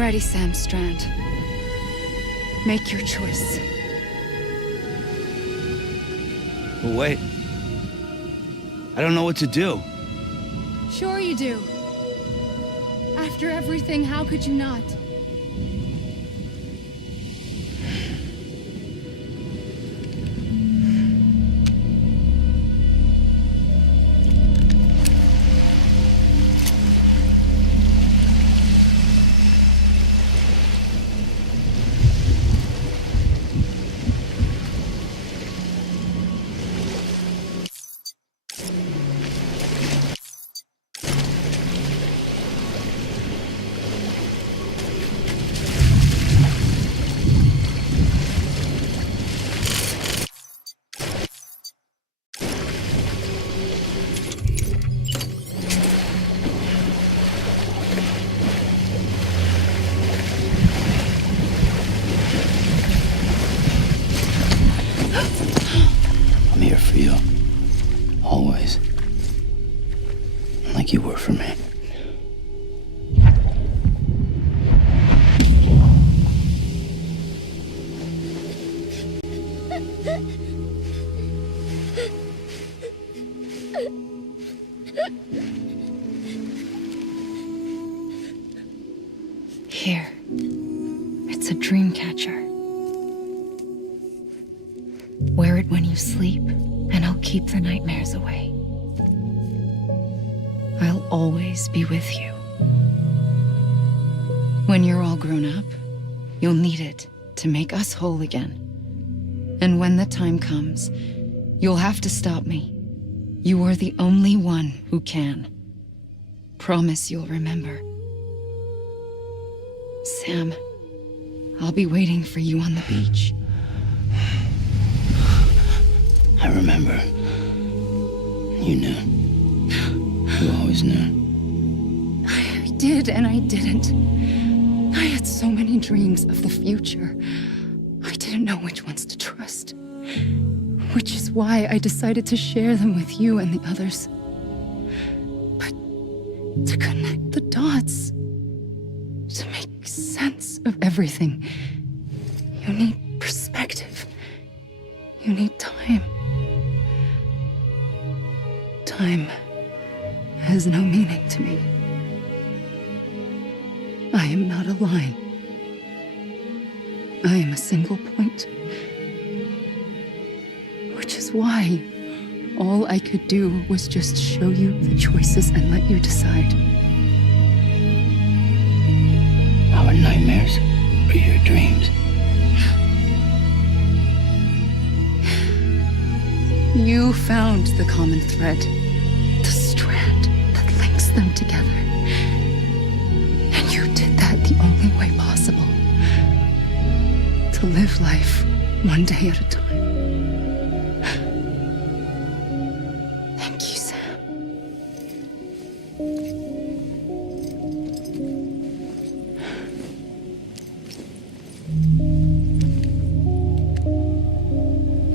ready, Sam Strand. Make your choice. But wait. I don't know what to do. Sure you do. After everything, how could you not? I'm here for you. Always. Like you were for me. Here. It's a dream catcher. Wear it when you sleep, and I'll keep the nightmares away. I'll always be with you. When you're all grown up, you'll need it to make us whole again. And when the time comes, you'll have to stop me. You are the only one who can. Promise you'll remember. Sam, I'll be waiting for you on the beach. I remember. You knew. You always knew. I did and I didn't. I had so many dreams of the future. I didn't know which ones to trust. Which is why I decided to share them with you and the others. But to connect the dots, to make sense of everything, you need perspective. You need time. Time has no meaning to me. I am not a line. I am a single point. Which is why all I could do was just show you the choices and let you decide. Our nightmares or your dreams? You found the common thread, the strand that links them together. And you did that the only way possible. To live life one day at a time. Thank you, Sam.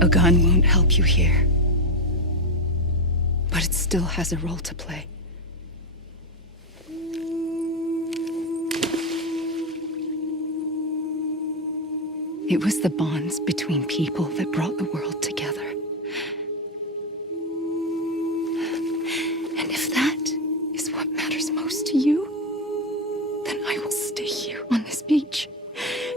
A gun won't help you here. But it still has a role to play. It was the bonds between people that brought the world together. And if that is what matters most to you, then I will stay here on this beach.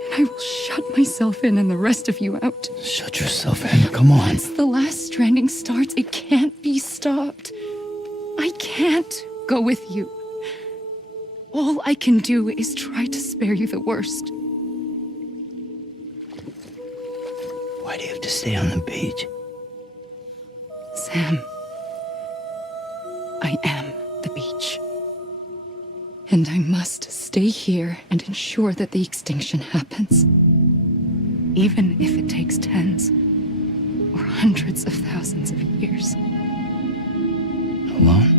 And I will shut myself in and the rest of you out. Shut yourself in. Come on. Once the last stranding starts, it can't be stopped. I can't go with you. All I can do is try to spare you the worst. Why do you have to stay on the beach? Sam, I am the beach. And I must stay here and ensure that the extinction happens. Even if it takes tens or hundreds of thousands of years. Alone?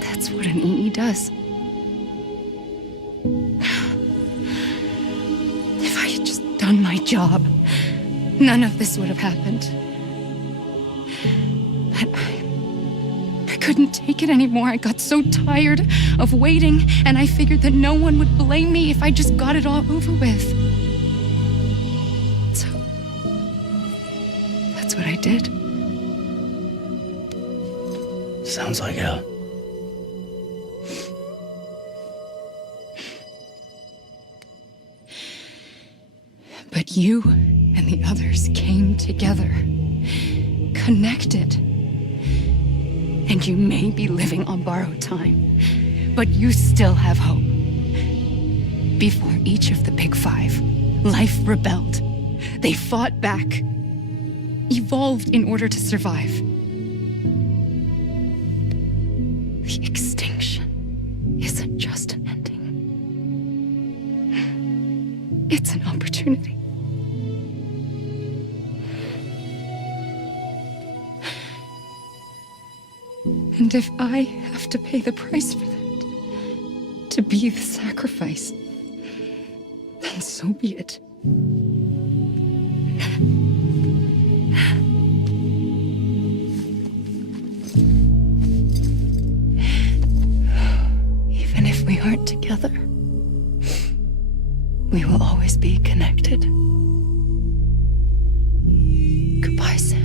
That's what an EE does. If I had just done my job, none of this would have happened. But I couldn't take it anymore. I got so tired of waiting, and I figured that no one would blame me if I just got it all over with. So, that's what I did. Sounds like hell. But you and the others came together, connected. And you may be living on borrowed time, but you still have hope. Before each of the Big Five, life rebelled. They fought back, evolved in order to survive. The extinction isn't just an ending. It's an opportunity. And if I have to pay the price for that, to be the sacrifice, then so be it. Even if we aren't together, we will always be connected. Goodbye, Sam.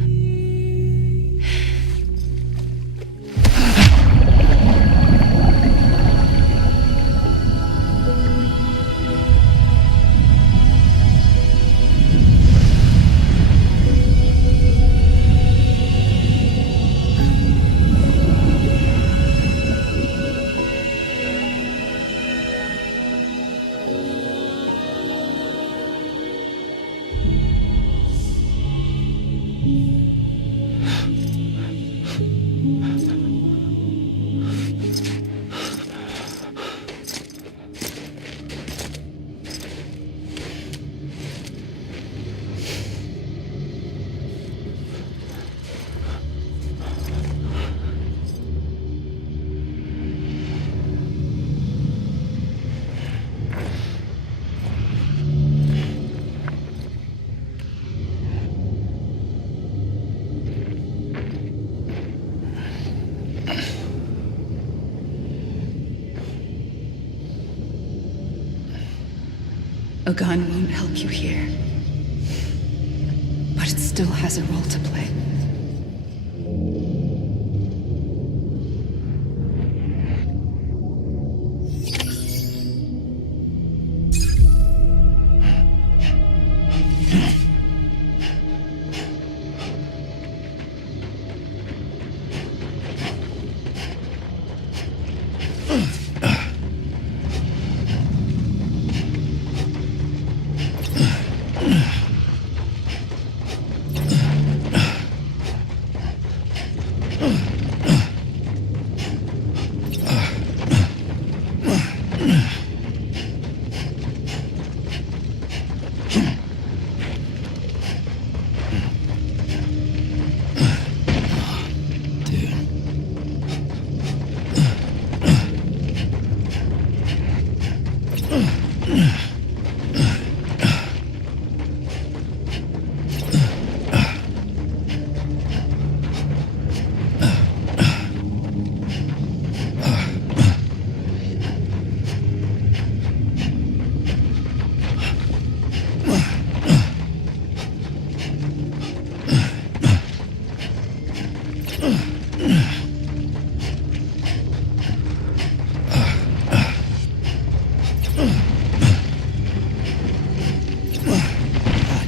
A gun won't help you here, but it still has a role to play.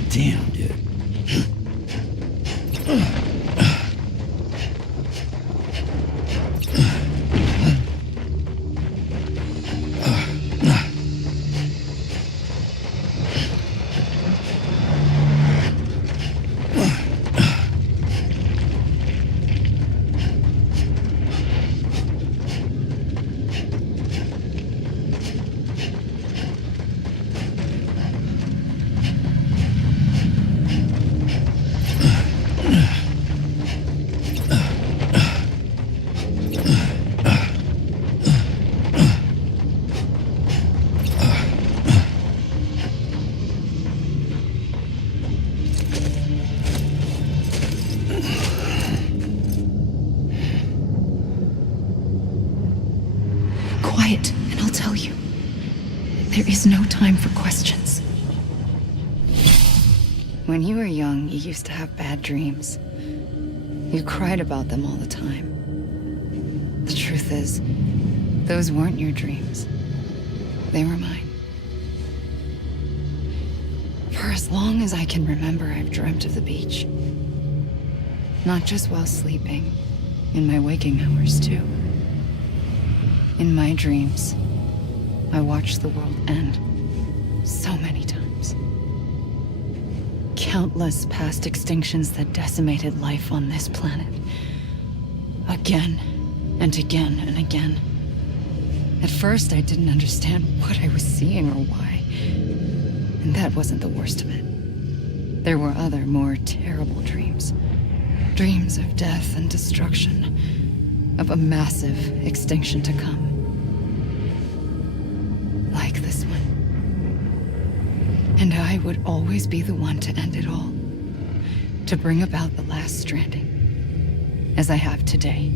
Damn, dude. There is no time for questions. When you were young, you used to have bad dreams. You cried about them all the time. The truth is, those weren't your dreams. They were mine. For as long as I can remember, I've dreamt of the beach. Not just while sleeping, in my waking hours too. In my dreams, I watched the world end so many times. Countless past extinctions that decimated life on this planet. Again and again and again. At first, I didn't understand what I was seeing or why. And that wasn't the worst of it. There were other, more terrible dreams. Dreams of death and destruction. Of a massive extinction to come. Like this one. And I would always be the one to end it all. To bring about the last stranding. As I have today.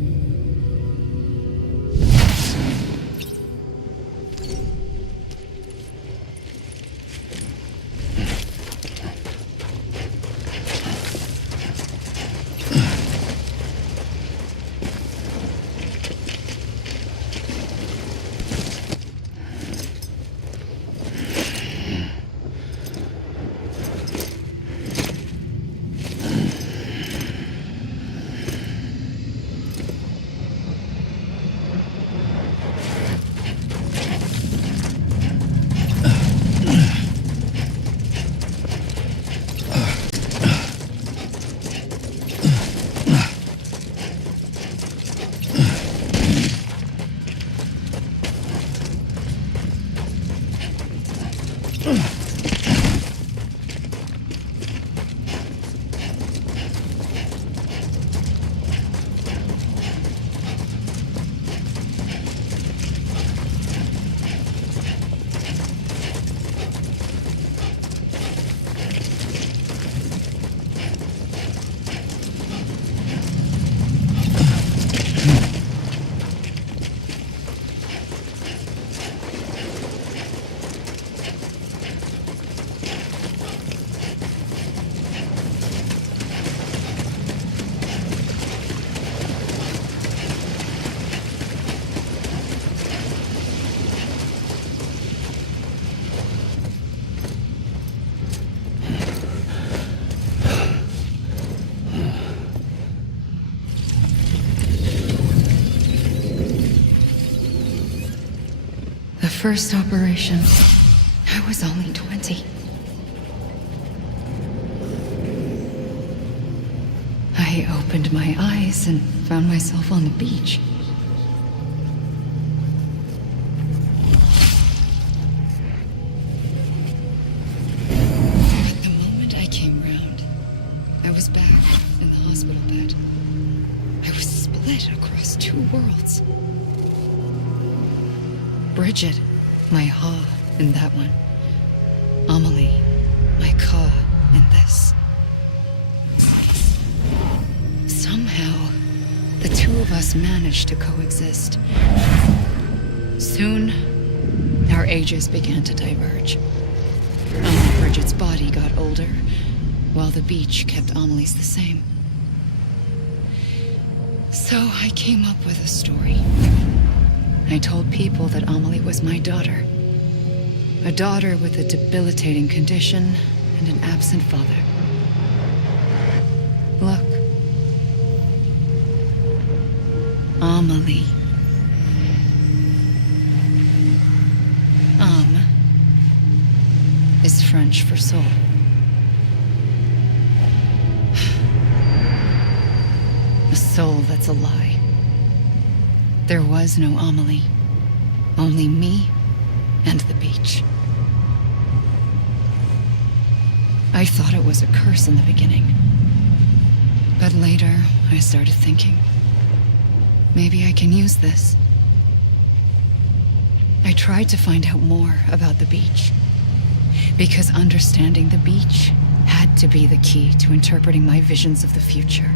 The first operation, I was only 20. I opened my eyes and found myself on the beach. But the moment I came round, I was back in the hospital bed. I was split across two worlds. Bridget, my Ha in that one. Amelie, my Ka in this. Somehow, the two of us managed to coexist. Soon, our ages began to diverge. Bridget's body got older, while the beach kept Amelie's the same. So I came up with a story. I told people that Amelie was my daughter. A daughter with a debilitating condition and an absent father. Look. Amelie. Âme is French for soul. A soul that's a lie. There was no Amelie. Only me and the beach. I thought it was a curse in the beginning. But later, I started thinking, maybe I can use this. I tried to find out more about the beach. Because understanding the beach had to be the key to interpreting my visions of the future.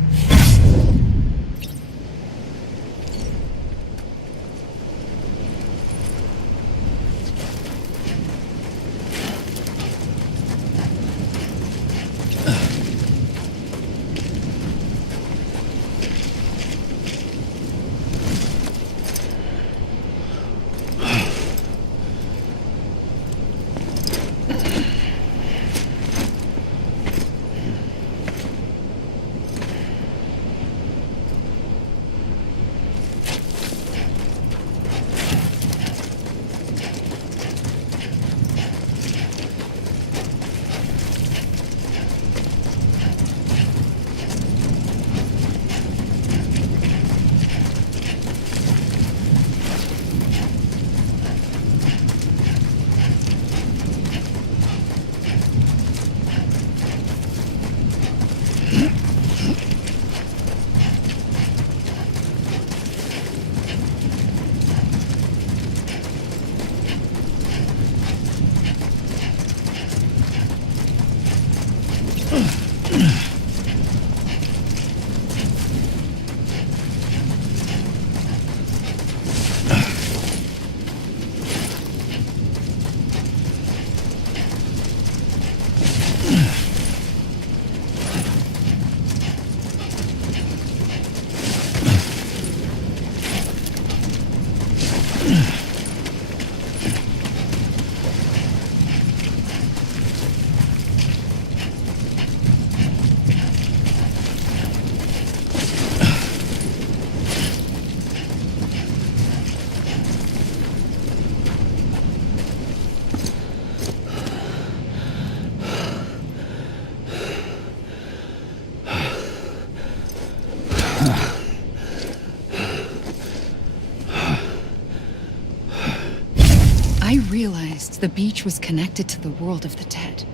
I realized the beach was connected to the world of the dead,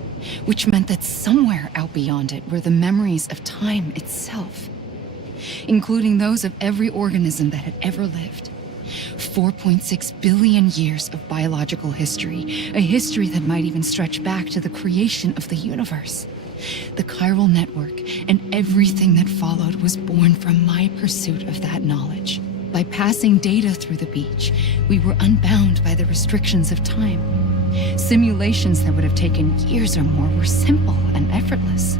which meant that somewhere out beyond it were the memories of time itself, including those of every organism that had ever lived. 4.6 billion years of biological history, a history that might even stretch back to the creation of the universe. The chiral network and everything that followed was born from my pursuit of that knowledge. By passing data through the beach, we were unbound by the restrictions of time. Simulations that would have taken years or more were simple and effortless.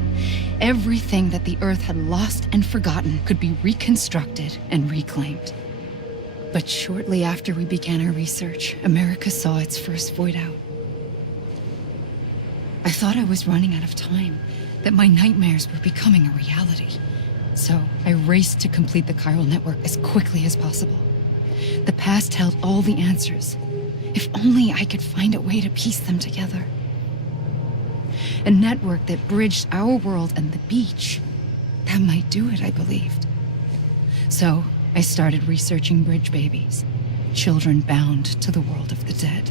Everything that the Earth had lost and forgotten could be reconstructed and reclaimed. But shortly after we began our research, America saw its first void out. I thought I was running out of time, that my nightmares were becoming a reality. So I raced to complete the chiral network as quickly as possible. The past held all the answers. If only I could find a way to piece them together. A network that bridged our world and the beach. That might do it, I believed. So I started researching bridge babies, children bound to the world of the dead.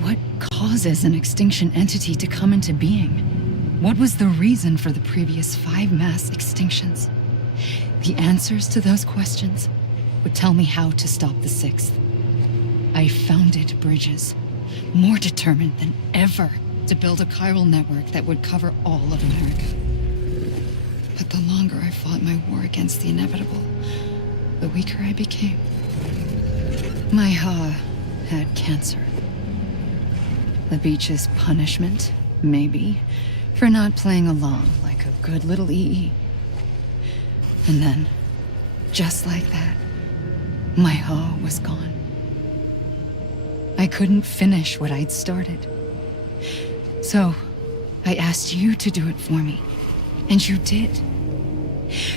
What causes an extinction entity to come into being? What was the reason for the previous 5 mass extinctions? The answers to those questions would tell me how to stop the 6th. I founded bridges, more determined than ever to build a chiral network that would cover all of America. But the longer I fought my war against the inevitable, the weaker I became. My Ha had cancer. The beach's punishment, maybe, for not playing along like a good little EE. And then, just like that, my Ha was gone. I couldn't finish what I'd started. So, I asked you to do it for me, and you did.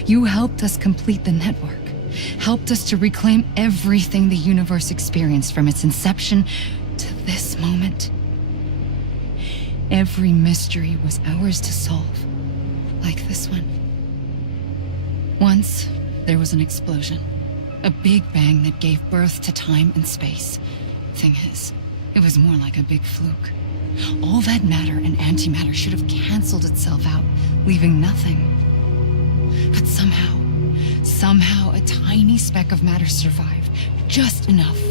You helped us complete the network, helped us to reclaim everything the universe experienced from its inception to this moment. Every mystery was ours to solve, like this one. Once, there was an explosion. A big bang that gave birth to time and space. Thing is, it was more like a big fluke. All that matter and antimatter should have canceled itself out, leaving nothing. But somehow a tiny speck of matter survived. Just enough.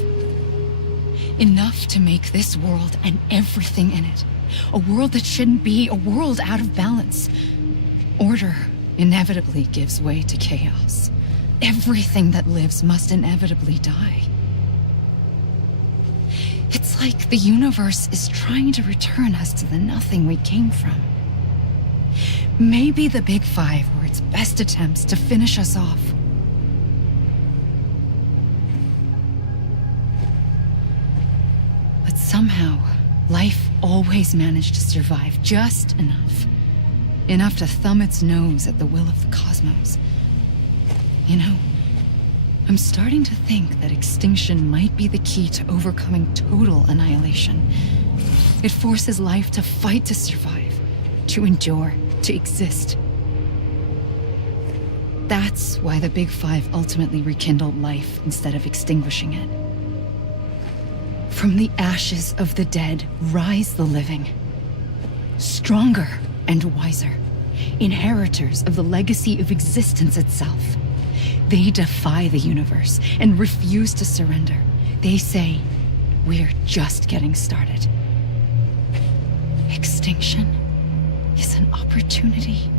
Enough to make this world and everything in it. A world that shouldn't be, a world out of balance. Order inevitably gives way to chaos. Everything that lives must inevitably die. It's like the universe is trying to return us to the nothing we came from. Maybe the Big Five were its best attempts to finish us off. But somehow, life always managed to survive just enough. Enough to thumb its nose at the will of the cosmos. You know, I'm starting to think that extinction might be the key to overcoming total annihilation. It forces life to fight to survive, to endure, to exist. That's why the Big Five ultimately rekindled life instead of extinguishing it. From the ashes of the dead rise the living. Stronger and wiser. Inheritors of the legacy of existence itself. They defy the universe and refuse to surrender. They say, we're just getting started. extinction is an opportunity.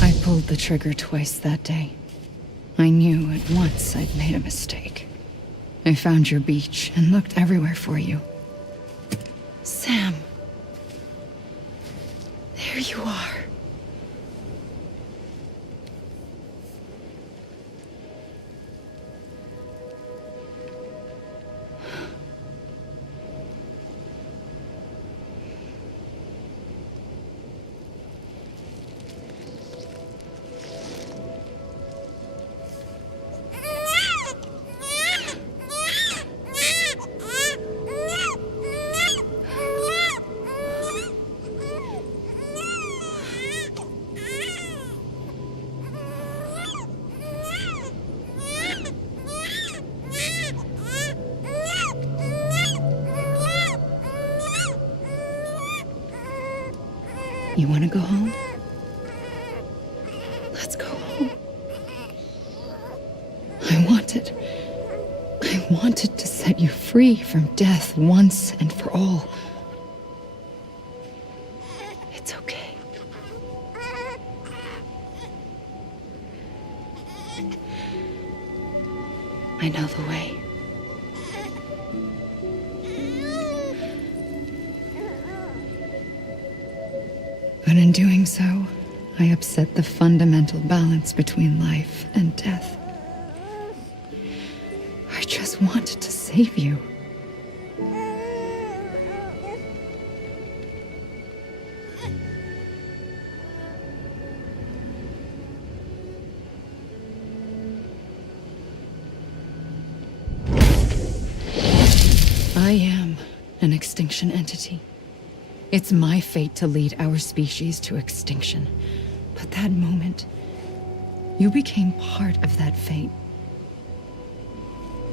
I pulled the trigger twice that day. I knew at once I'd made a mistake. I found your beach and looked everywhere for you. Sam. There you are. You want to go home? Let's go home. I wanted to set you free from death once and for all. It's okay. I know the way. But in doing so, I upset the fundamental balance between life and death. I just wanted to save you. I am an extinction entity. It's my fate to lead our species to extinction. But that moment, you became part of that fate.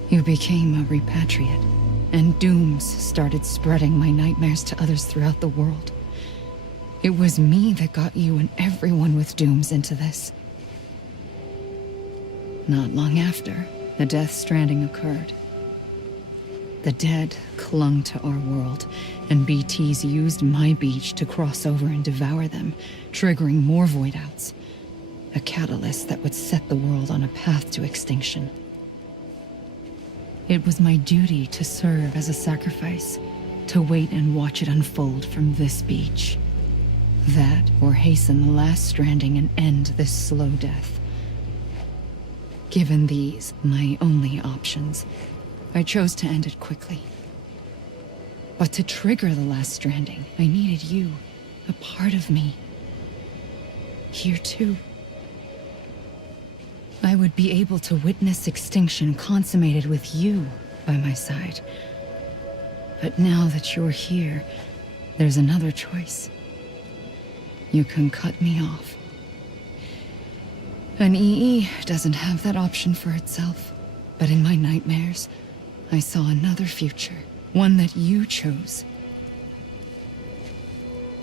You became a repatriate, and dooms started spreading my nightmares to others throughout the world. It was me that got you and everyone with dooms into this. Not long after, the Death Stranding occurred. The dead clung to our world, and BTs used my beach to cross over and devour them, triggering more void outs. A catalyst that would set the world on a path to extinction. It was my duty to serve as a sacrifice, to wait and watch it unfold from this beach. That, or hasten the last stranding and end this slow death. Given these, my only options, I chose to end it quickly. But to trigger the last stranding, I needed you, a part of me. Here too. I would be able to witness extinction consummated with you by my side. But now that you're here, there's another choice. You can cut me off. An EE doesn't have that option for itself. But in my nightmares, I saw another future. One that you chose.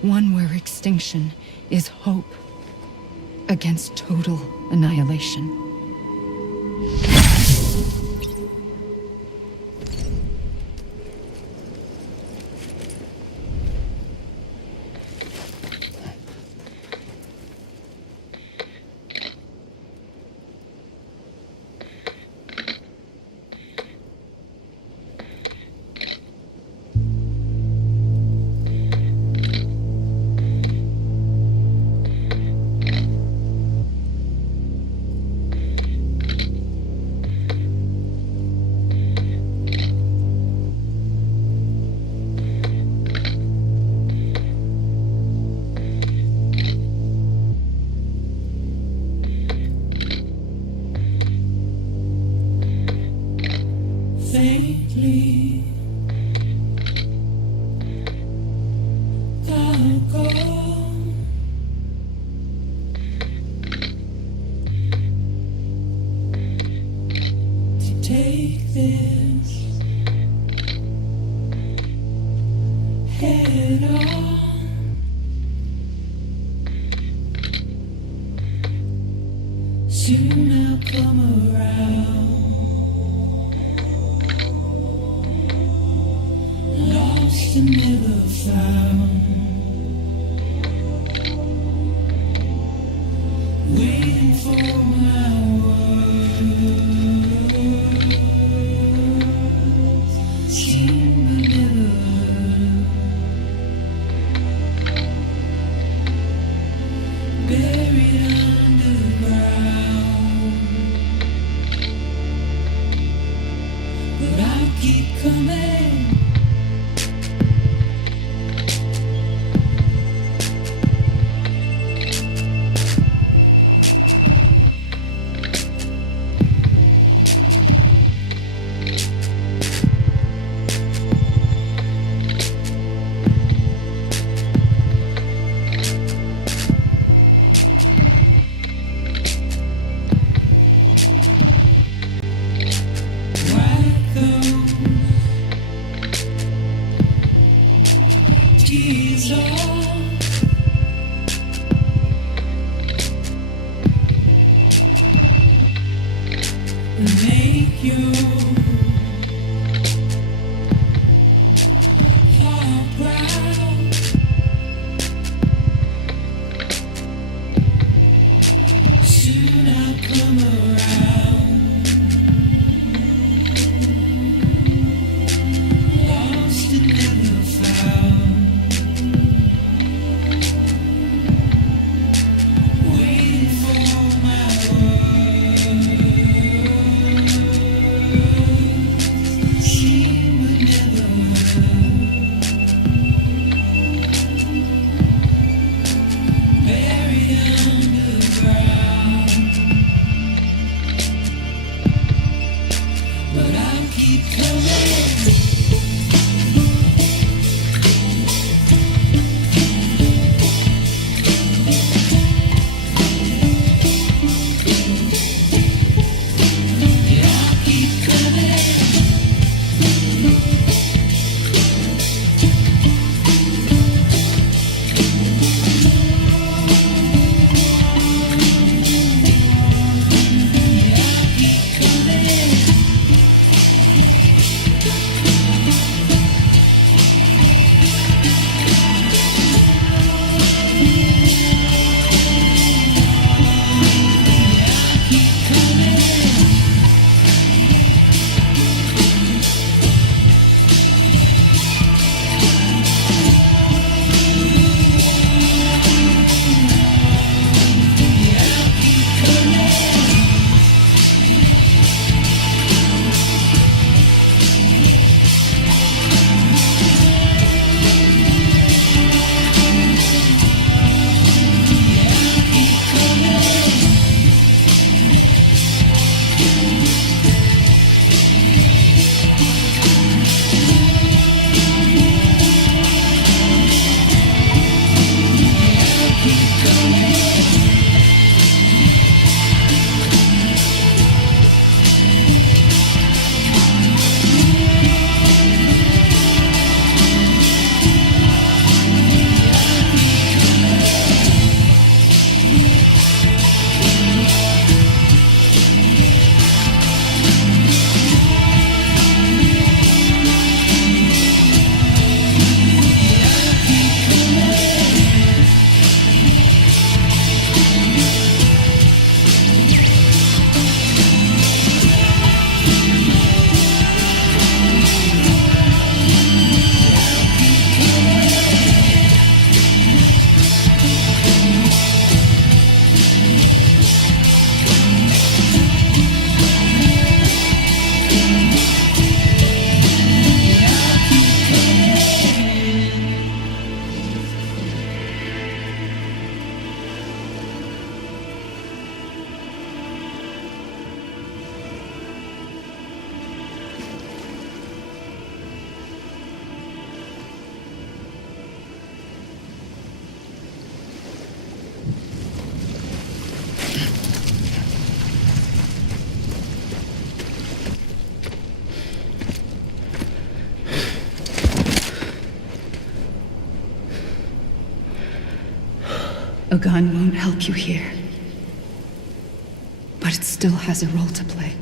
One where extinction is hope against total annihilation. Faintly, I'll go to take this head on. Soon I'll come around. Lost and never found, waiting for my words, seen but never heard, buried underground, but I'll keep coming. Make you all proud. Soon I'll come around. Lost and never found. Waiting for my word. gun won't help you here. But it still has a role to play.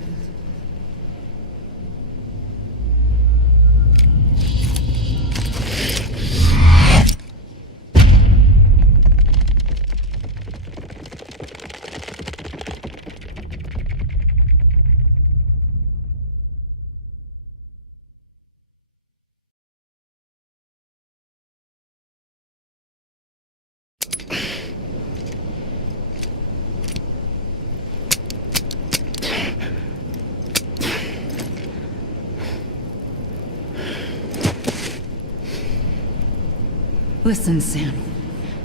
Listen, Sam.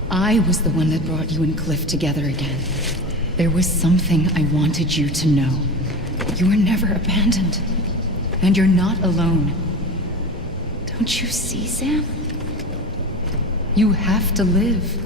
I was the one that brought you and Cliff together again. There was something I wanted you to know. You were never abandoned. And you're not alone. Don't you see, Sam? You have to live.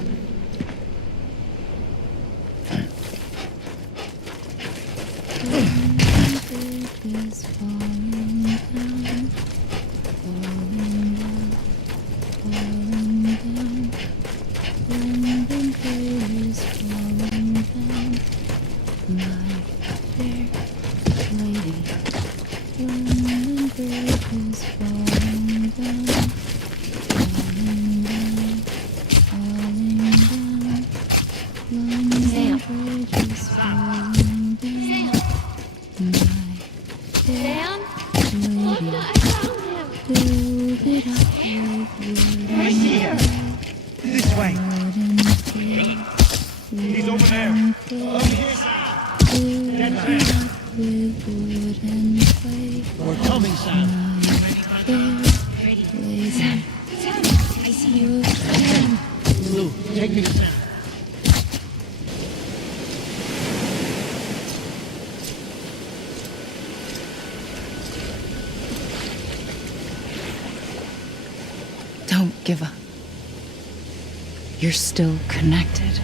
Don't give up. You're still connected.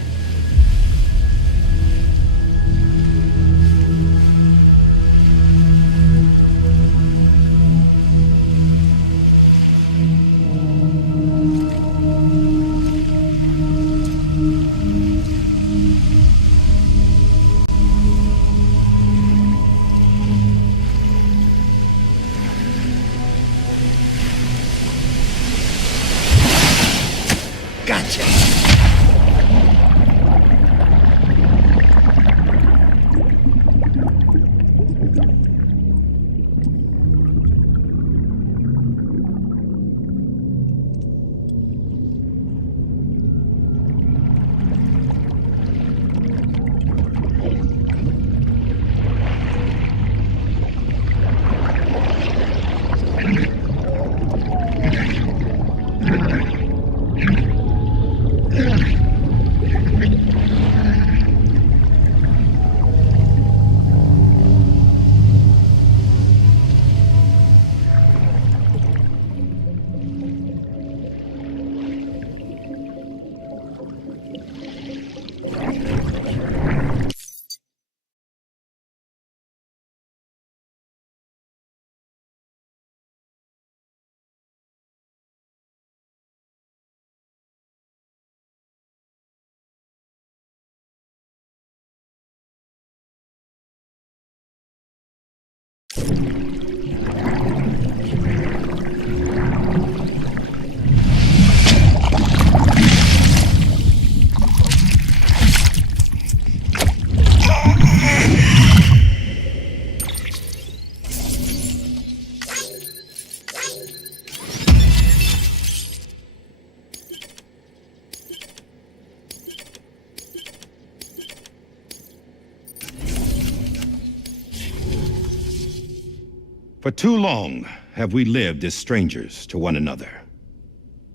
For too long have we lived as strangers to one another,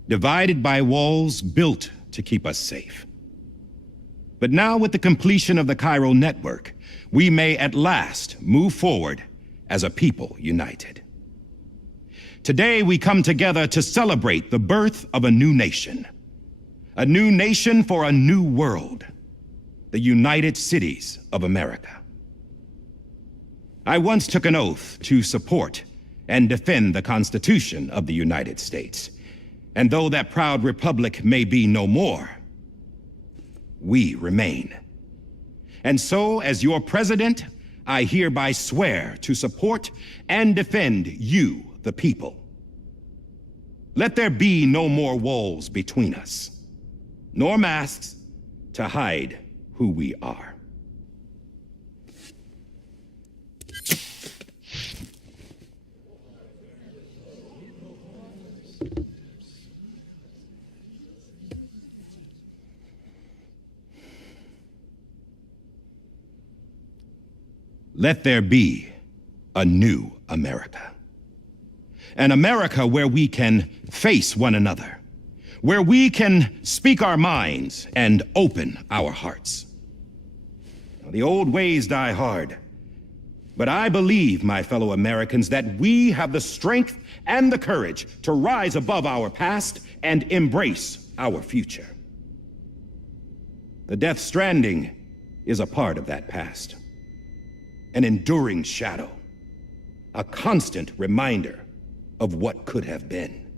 divided by walls built to keep us safe. But now, with the completion of the Chiral network, we may at last move forward as a people united. Today, we come together to celebrate the birth of a new nation for a new world, the United Cities of America. I once took an oath to support and defend the Constitution of the United States. And though that proud republic may be no more, we remain. And so, as your president, I hereby swear to support and defend you, the people. Let there be no more walls between us, nor masks to hide who we are. Let there be a new America. An America where we can face one another, where we can speak our minds and open our hearts. Now, the old ways die hard, but I believe, my fellow Americans, that we have the strength and the courage to rise above our past and embrace our future. The Death Stranding is a part of that past. An enduring shadow, a constant reminder of what could have been.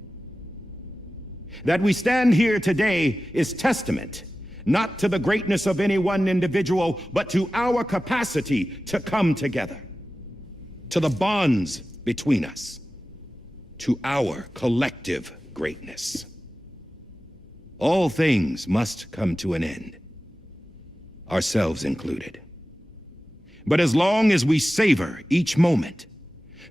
That we stand here today is testament, not to the greatness of any one individual, but to our capacity to come together, to the bonds between us, to our collective greatness. All things must come to an end, ourselves included. But as long as we savor each moment,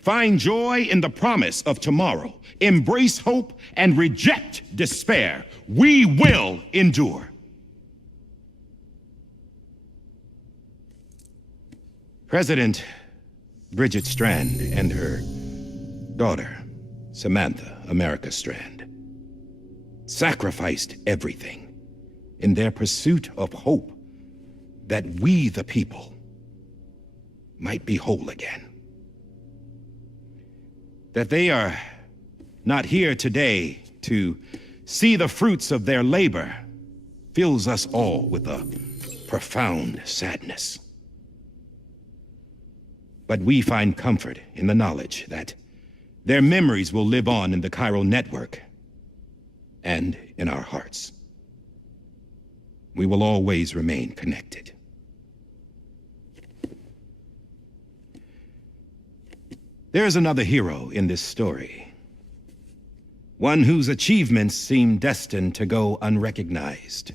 find joy in the promise of tomorrow, embrace hope, and reject despair, we will endure. President Bridget Strand and her daughter, Samantha America Strand, sacrificed everything in their pursuit of hope that we, the people, might be whole again. That they are not here today to see the fruits of their labor fills us all with a profound sadness. But we find comfort in the knowledge that their memories will live on in the chiral network and in our hearts. We will always remain connected. There's another hero in this story. One whose achievements seem destined to go unrecognized.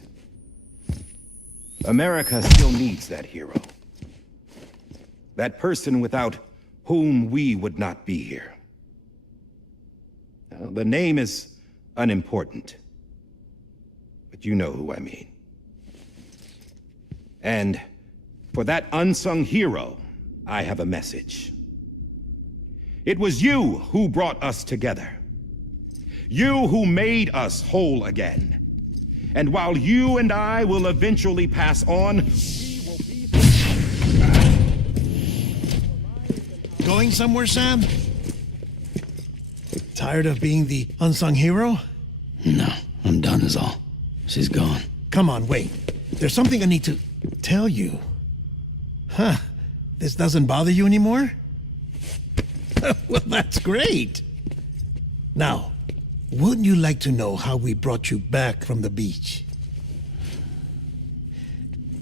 America still needs that hero. That person without whom we would not be here. Now, the name is unimportant, but you know who I mean. And for that unsung hero, I have a message. It was you who brought us together. You who made us whole again. And while you and I will eventually pass on, we will be... Going somewhere, Sam? Tired of being the unsung hero? No, I'm done is all. She's gone. Come on, wait. There's something I need to tell you. Huh. This doesn't bother you anymore? Well, that's great. Now, wouldn't you like to know how we brought you back from the beach?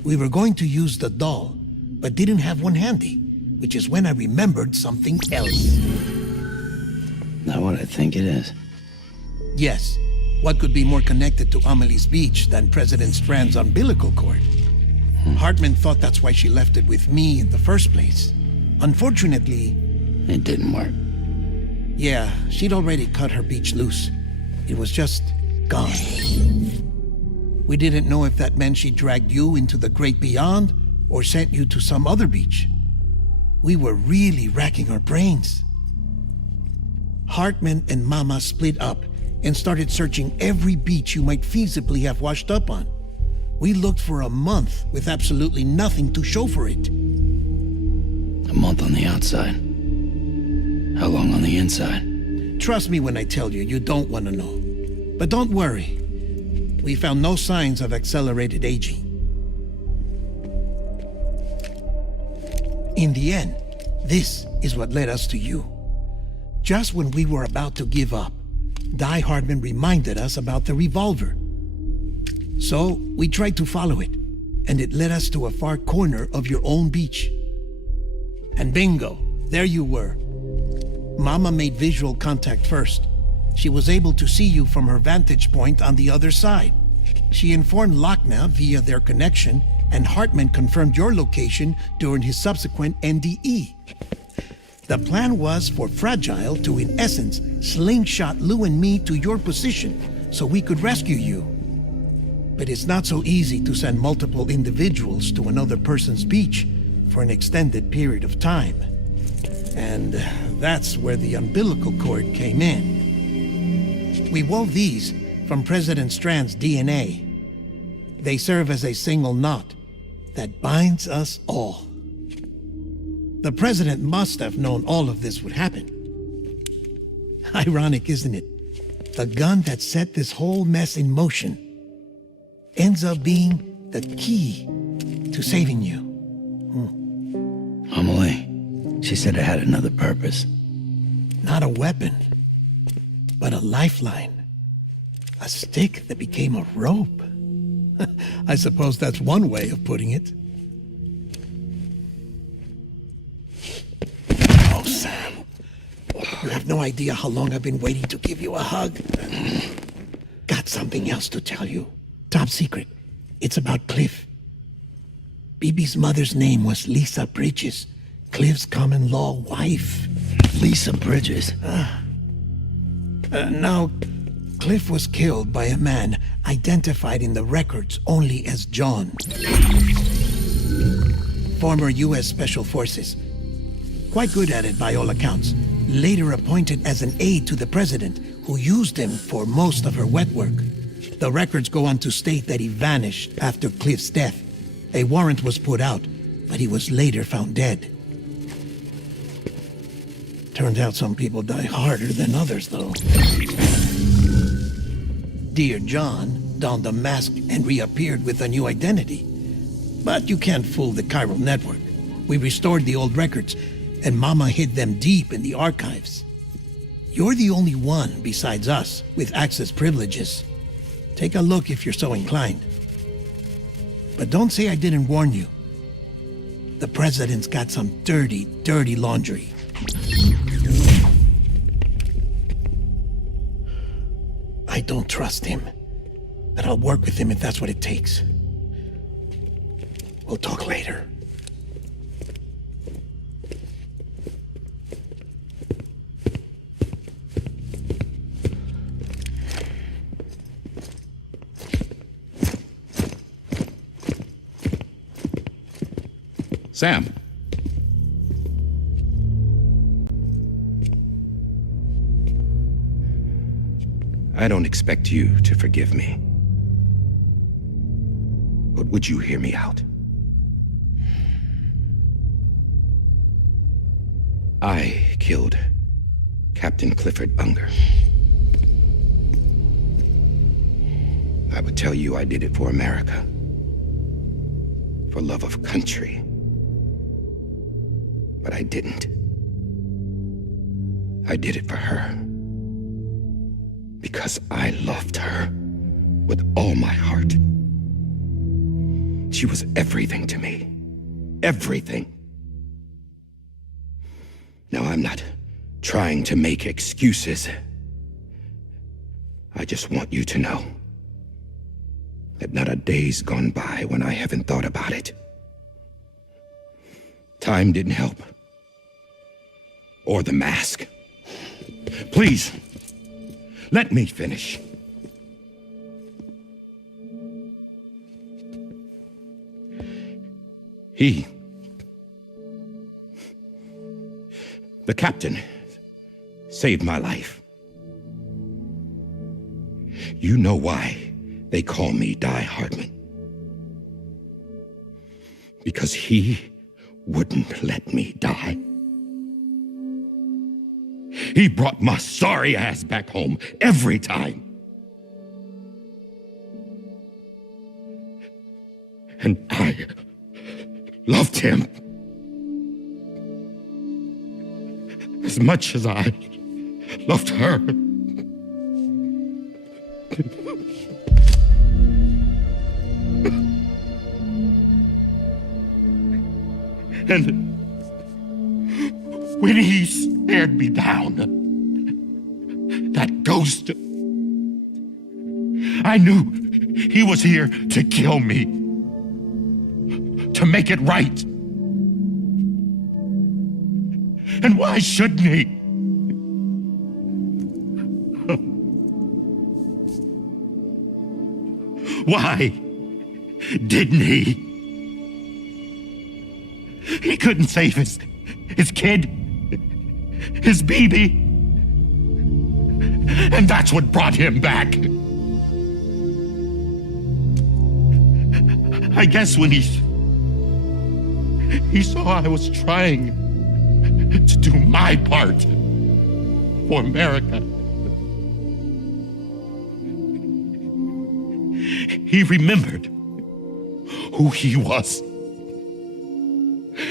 We were going to use the doll, but didn't have one handy, which is when I remembered something else. Not what I think it is. Yes. What could be more connected to Amelie's beach than President Strand's umbilical cord? Hartman thought that's why she left it with me in the first place. Unfortunately... It didn't work. Yeah, she'd already cut her beach loose. It was just gone. We didn't know if that meant she dragged you into the great beyond or sent you to some other beach. We were really racking our brains. Hartman and Mama split up and started searching every beach you might feasibly have washed up on. We looked for a month with absolutely nothing to show for it. A month on the outside. How long on the inside? Trust me when I tell you, you don't want to know. But don't worry. We found no signs of accelerated aging. In the end, this is what led us to you. Just when we were about to give up, Die Hartman reminded us about the revolver. So we tried to follow it, and it led us to a far corner of your own beach. And bingo, there you were. Mama made visual contact first. She was able to see you from her vantage point on the other side. She informed Lochna via their connection, and Hartman confirmed your location during his subsequent NDE. The plan was for Fragile to, in essence, slingshot Lou and me to your position so we could rescue you. But it's not so easy to send multiple individuals to another person's beach for an extended period of time. And that's where the umbilical cord came in. We wove these from President Strand's DNA. They serve as a single knot that binds us all. The president must have known all of this would happen. Ironic, isn't it? The gun that set this whole mess in motion ends up being the key to saving you. Amelie, she said it had another purpose. Not a weapon, but a lifeline. A stick that became a rope. I suppose that's one way of putting it. Oh, Sam. You have no idea how long I've been waiting to give you a hug. Got something else to tell you. Top secret. It's about Cliff. Bibi's mother's name was Lisa Bridges, Cliff's common-law wife. Lisa Bridges? Now, Cliff was killed by a man identified in the records only as John. Former U.S. Special Forces. Quite good at it by all accounts. Later appointed as an aide to the president, who used him for most of her wet work. The records go on to state that he vanished after Cliff's death. A warrant was put out, but he was later found dead. Turned out some people die harder than others, though. Dear John donned a mask and reappeared with a new identity. But you can't fool the chiral network. We restored the old records, and Mama hid them deep in the archives. You're the only one besides us with access privileges. Take a look if you're so inclined. But don't say I didn't warn you. The president's got some dirty, dirty laundry. I don't trust him, but I'll work with him if that's what it takes. We'll talk later. Sam. I don't expect you to forgive me. But would you hear me out? I killed Captain Clifford Unger. I would tell you I did it for America. For love of country. But I didn't. I did it for her. Because I loved her with all my heart. She was everything to me. Everything. Now, I'm not trying to make excuses. I just want you to know that not a day's gone by when I haven't thought about it. Time didn't help. Or the mask. Please, let me finish. The captain, saved my life. You know why they call me Die Hartman. Because he wouldn't let me die. He brought my sorry ass back home every time. And I loved him as much as I loved her. And when he stared me down, that ghost, I knew he was here to kill me, to make it right. And why shouldn't he? Why didn't he? He couldn't save his kid, his baby. And that's what brought him back. I guess when he saw I was trying to do my part for America, he remembered who he was.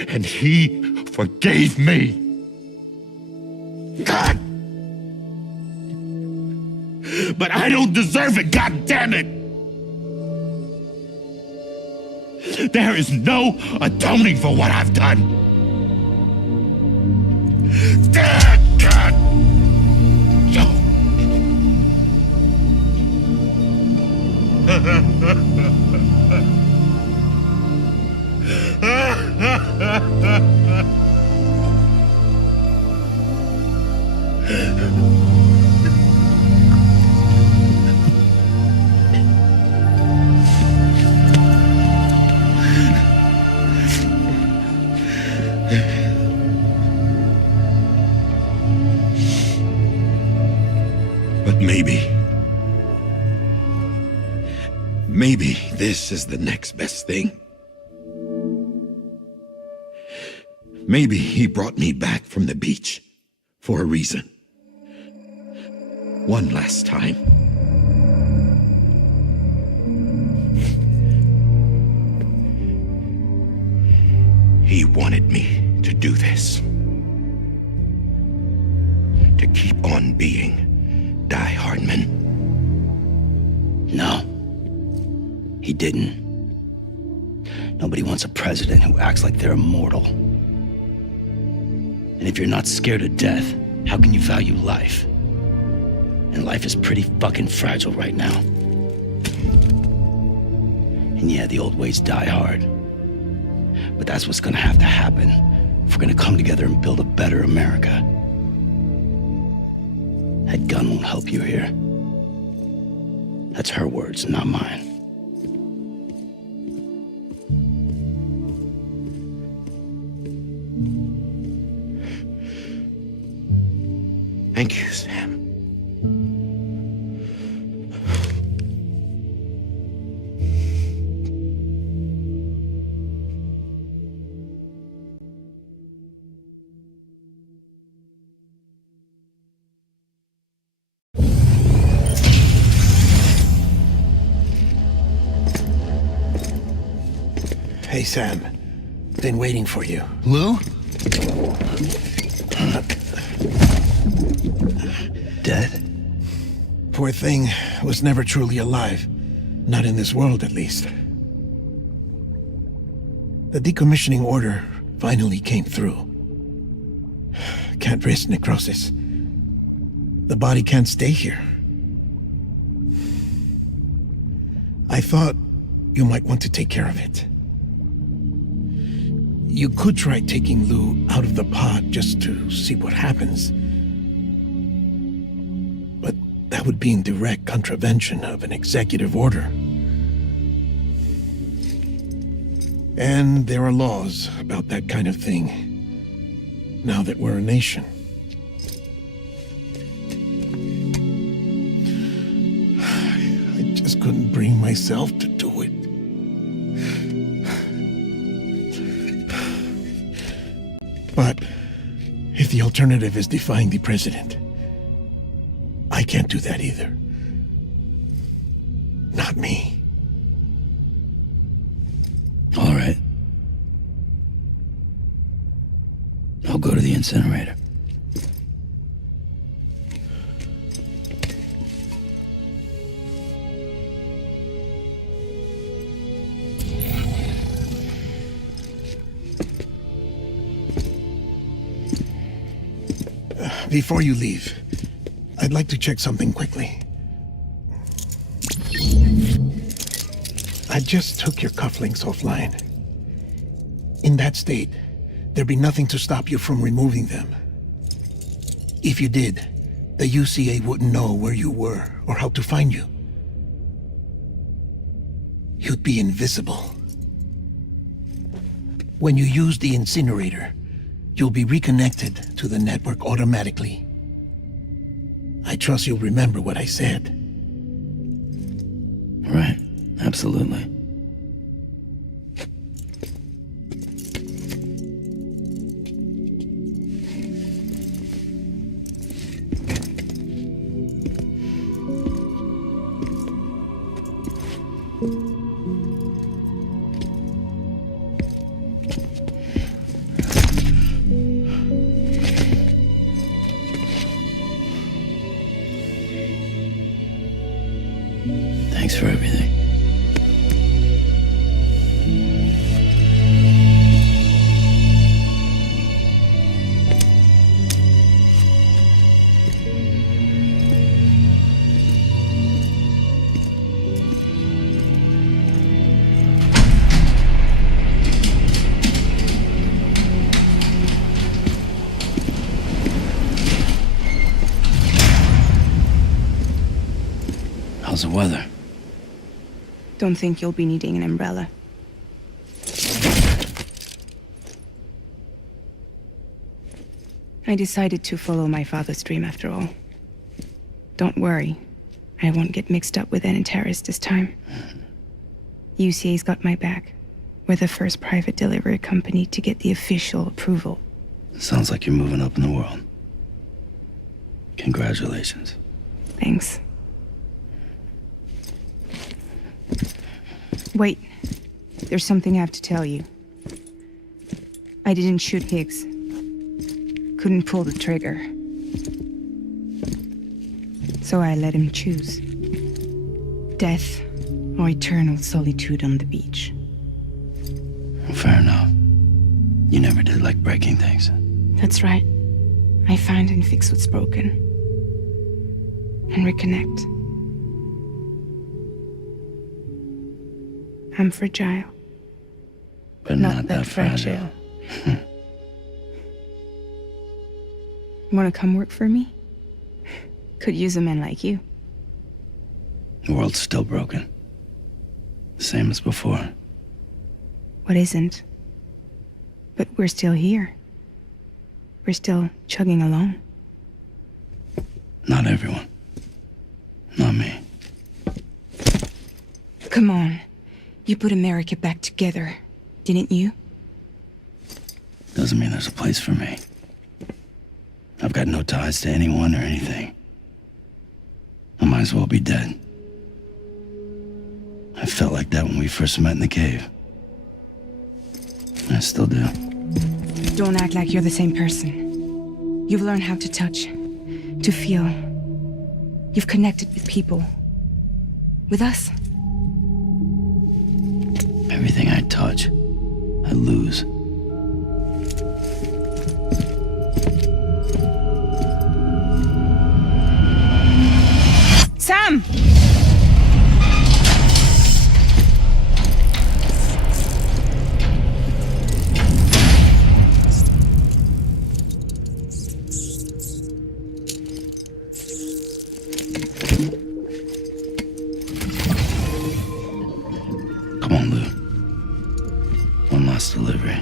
And he forgave me. God! But I don't deserve it, God damn it! There is no atoning for what I've done. God! But maybe this is the next best thing. Maybe he brought me back from the beach for a reason. One last time. He wanted me to do this. To keep on being Die Hardman. No. He didn't. Nobody wants a president who acts like they're immortal. And if you're not scared of death, how can you value life? And life is pretty fucking fragile right now. And yeah, the old ways die hard. But that's what's gonna have to happen if we're gonna come together and build a better America. That gun won't help you here. That's her words, not mine. Thank you, Sam. Hey, Sam. Been waiting for you. Lou? Dead? Poor thing was never truly alive. Not in this world, at least. The decommissioning order finally came through. Can't risk necrosis. The body can't stay here. I thought you might want to take care of it. You could try taking Lou out of the pod just to see what happens. But that would be in direct contravention of an executive order. And there are laws about that kind of thing, now that we're a nation. I just couldn't bring myself to do it. But if the alternative is defying the president, I can't do that either. Not me. All right. I'll go to the incinerator. Before you leave, I'd like to check something quickly. I just took your cufflinks offline. In that state, there'd be nothing to stop you from removing them. If you did, the UCA wouldn't know where you were or how to find you. You'd be invisible. When you use the incinerator, you'll be reconnected to the network automatically. I trust you'll remember what I said. Right, absolutely. Thanks for everything. How's the weather? Don't think you'll be needing an umbrella. I decided to follow my father's dream after all. Don't worry, I won't get mixed up with any terrorists this time. UCA's got my back. We're the first private delivery company to get the official approval. Sounds like you're moving up in the world. Congratulations. Thanks. Wait, there's something I have to tell you. I didn't shoot Higgs. Couldn't pull the trigger. So I let him choose. Death or eternal solitude on the beach. Fair enough. You never did like breaking things. That's right. I find and fix what's broken. And reconnect. I'm fragile. But not that fragile. Wanna come work for me? Could use a man like you. The world's still broken. Same as before. What isn't? But we're still here. We're still chugging along. Not everyone. Not me. Come on. You put America back together, didn't you? Doesn't mean there's a place for me. I've got no ties to anyone or anything. I might as well be dead. I felt like that when we first met in the cave. I still do. Don't act like you're the same person. You've learned how to touch, to feel. You've connected with people. With us. Everything I touch, I lose. Sam! Come on, Lou. One last delivery.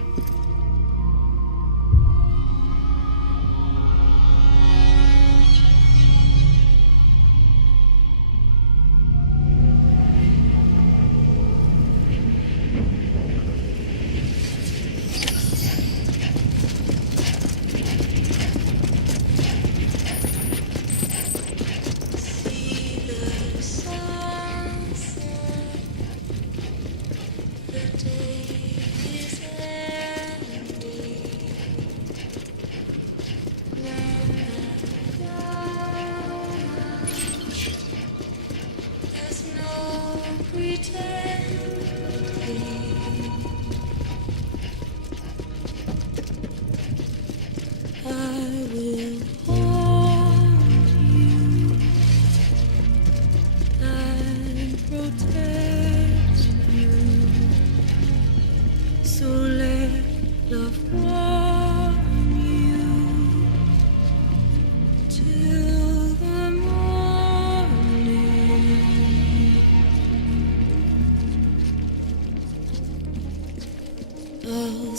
I will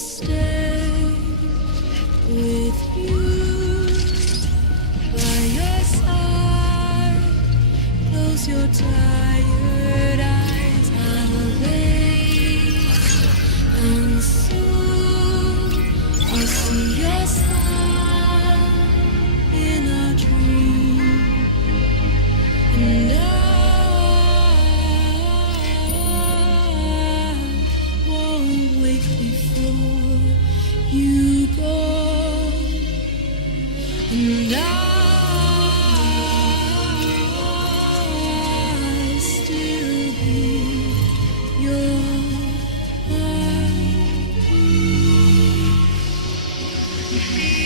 stay with you by your side. Close your tired eyes. I'll wait, and soon I'll see your smile in a dream, and I won't wake before you go, and I still hear your heartbeat.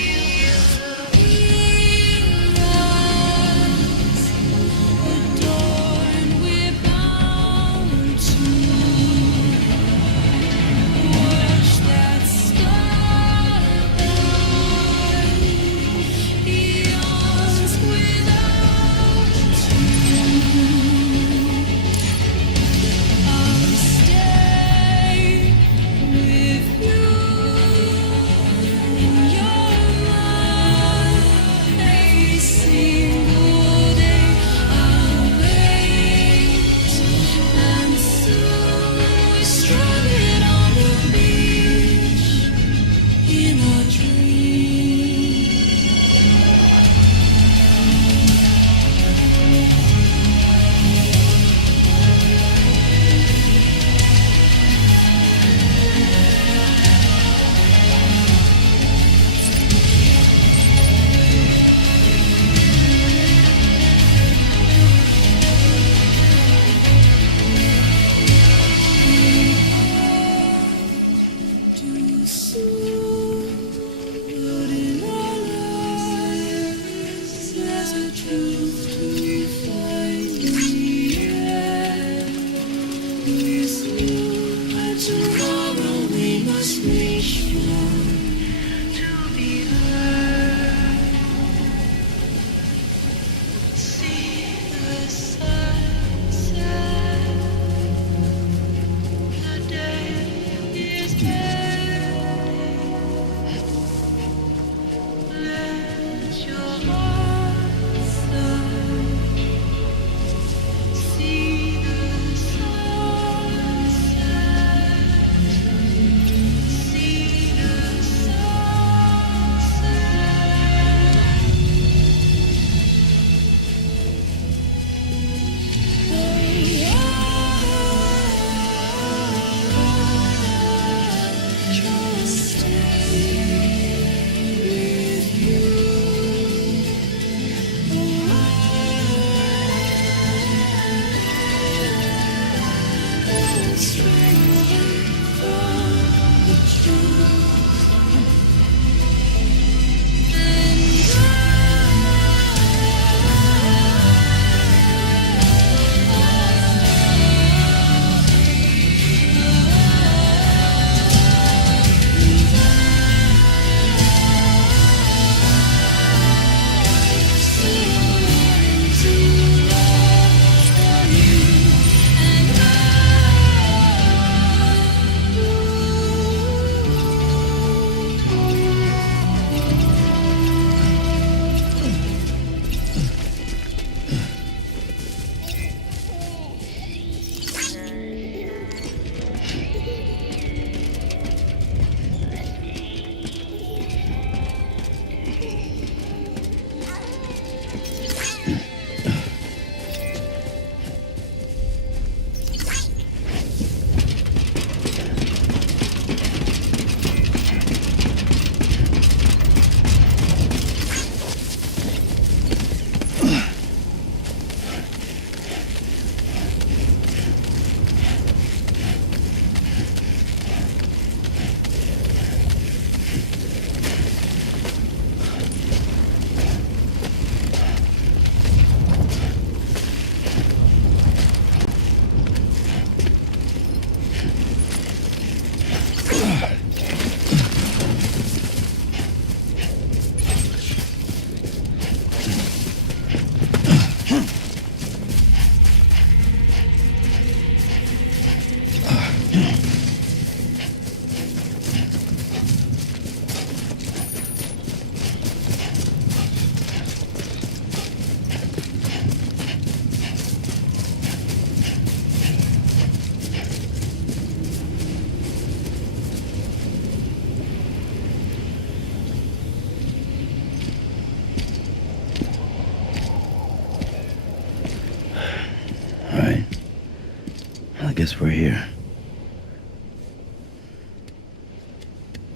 guess we're here.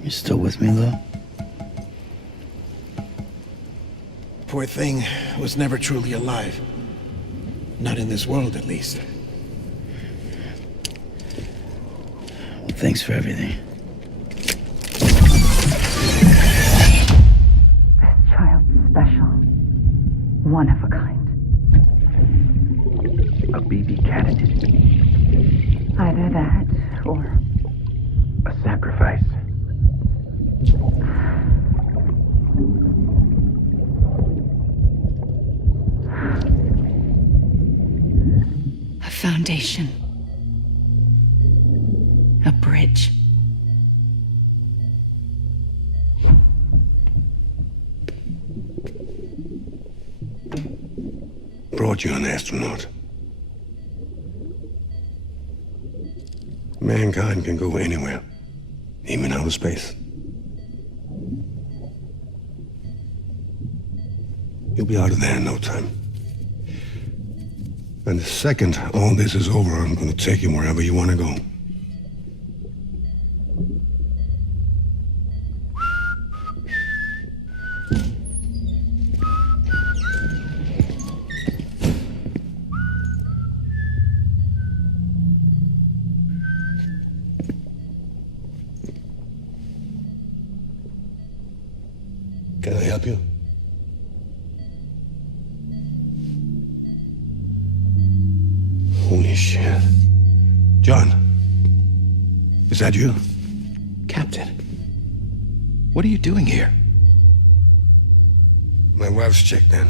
You still with me, though? Poor thing was never truly alive. Not in this world, at least. Well, thanks for everything. This child's special. One of a kind. A BB candidate. Either that, or... A sacrifice. a foundation. A bridge. Brought you an astronaut. Mankind can go anywhere, even outer space. You'll be out of there in no time. And the second all this is over, I'm gonna take you wherever you wanna go. Can I help you? Holy shit. John, is that you? Captain, what are you doing here? My wife's checked in.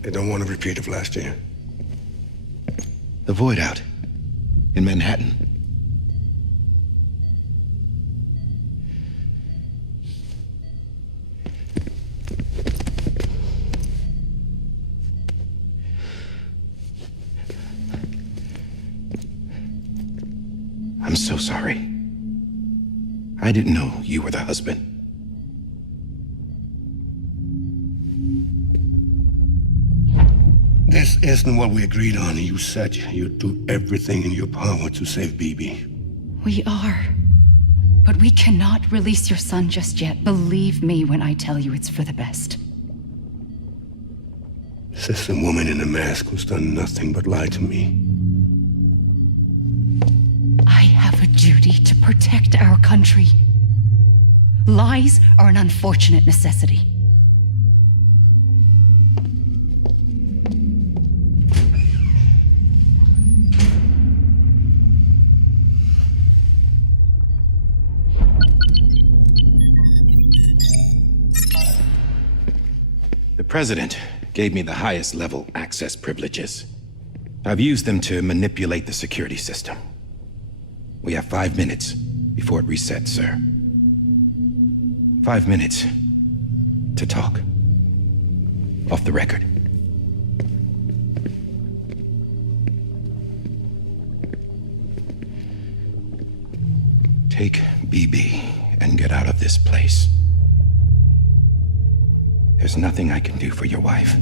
They don't want a repeat of last year. The void out in Manhattan. I'm so sorry. I didn't know you were the husband. This isn't what we agreed on. You said you'd do everything in your power to save BB. We are. But we cannot release your son just yet. Believe me when I tell you it's for the best. This is a woman in a mask who's done nothing but lie to me. I have a duty to protect our country. Lies are an unfortunate necessity. The President gave me the highest level access privileges. I've used them to manipulate the security system. We have 5 minutes before it resets, sir. 5 minutes to talk. Off the record. Take BB and get out of this place. There's nothing I can do for your wife.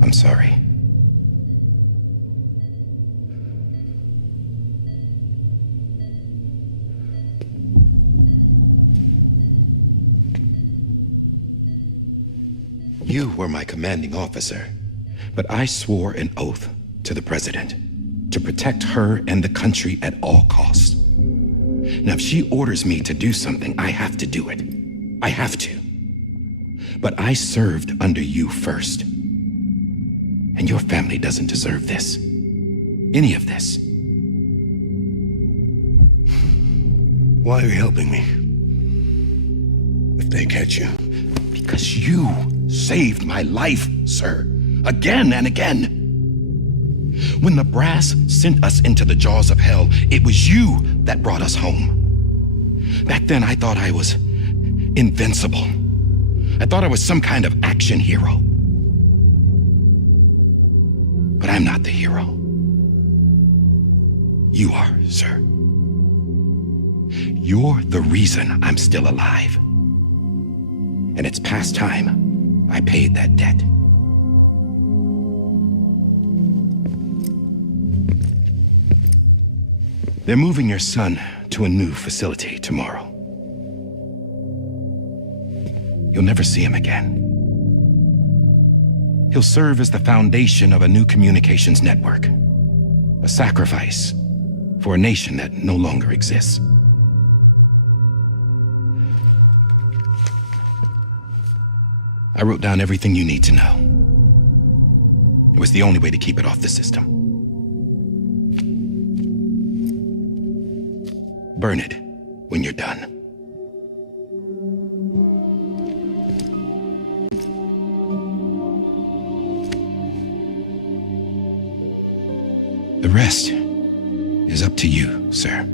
I'm sorry. You were my commanding officer, but I swore an oath to the President to protect her and the country at all costs. Now, if she orders me to do something, I have to do it. I have to. But I served under you first. And your family doesn't deserve this. Any of this. Why are you helping me? If they catch you. Because you saved my life, sir. Again and again. When the brass sent us into the jaws of hell, it was you that brought us home. Back then, I thought I was invincible. I thought I was some kind of action hero. But I'm not the hero. You are, sir. You're the reason I'm still alive. And it's past time I paid that debt. They're moving your son to a new facility tomorrow. You'll never see him again. He'll serve as the foundation of a new communications network. A sacrifice for a nation that no longer exists. I wrote down everything you need to know. It was the only way to keep it off the system. Burn it when you're done. The rest is up to you, sir.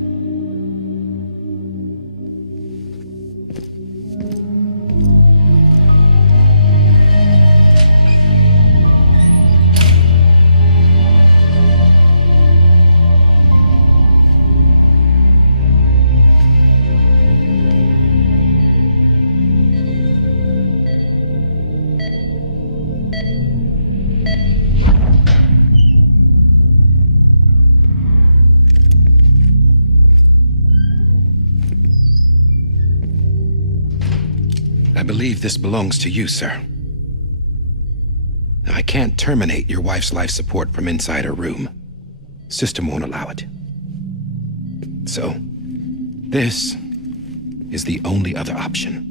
I believe this belongs to you, sir. Now, I can't terminate your wife's life support from inside her room. System won't allow it. So, this is the only other option.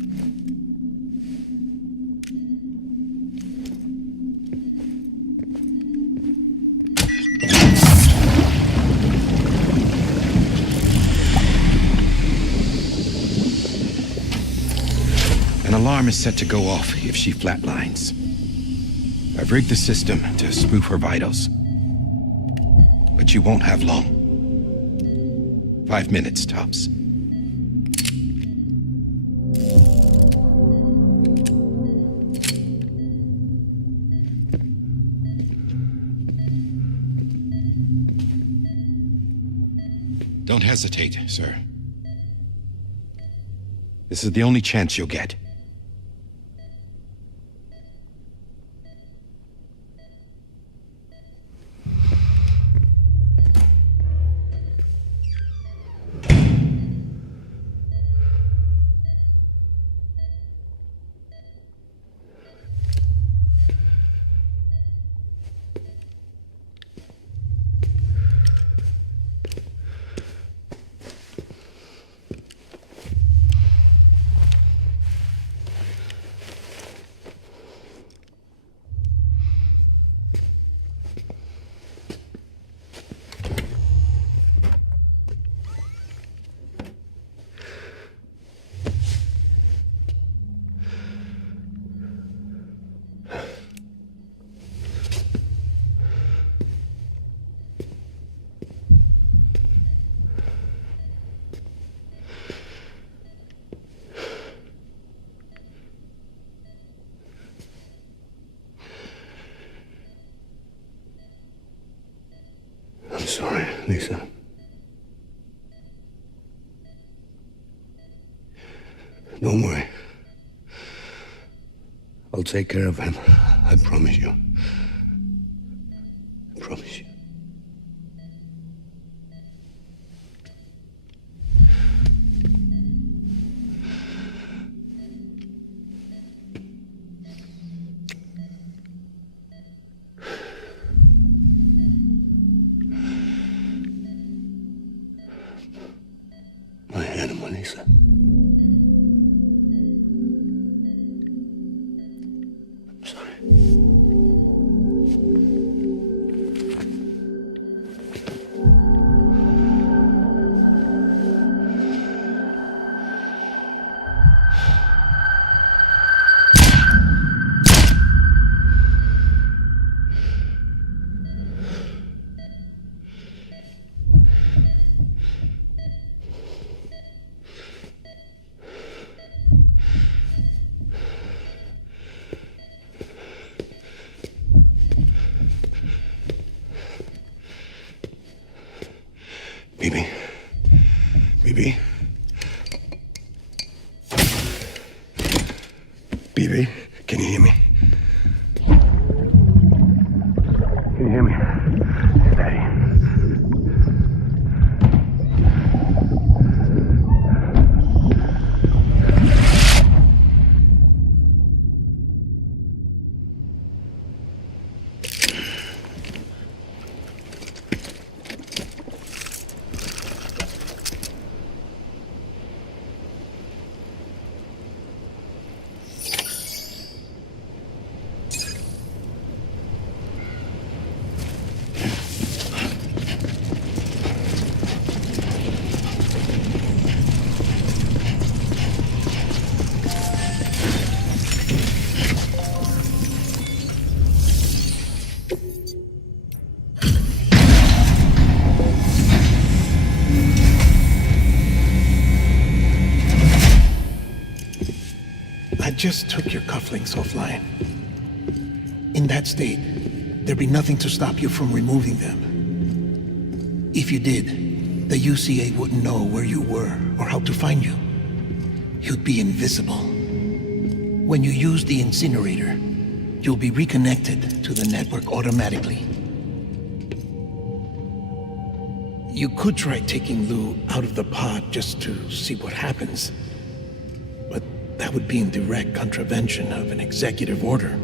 An alarm is set to go off if she flatlines. I've rigged the system to spoof her vitals. But you won't have long. 5 minutes, tops. Don't hesitate, sir. This is the only chance you'll get. I'm sorry, Lisa. Don't worry. I'll take care of him. I promise you. I promise you. My animal, Lisa. I'm sorry. Bibi. Bibi. Bibi, can you hear me? Can you hear me? Steady. I just took your cufflinks offline. In that state, there'd be nothing to stop you from removing them. If you did, the UCA wouldn't know where you were or how to find you. You'd be invisible. When you use the incinerator, you'll be reconnected to the network automatically. You could try taking Lou out of the pod just to see what happens. But that would be in direct contravention of an executive order.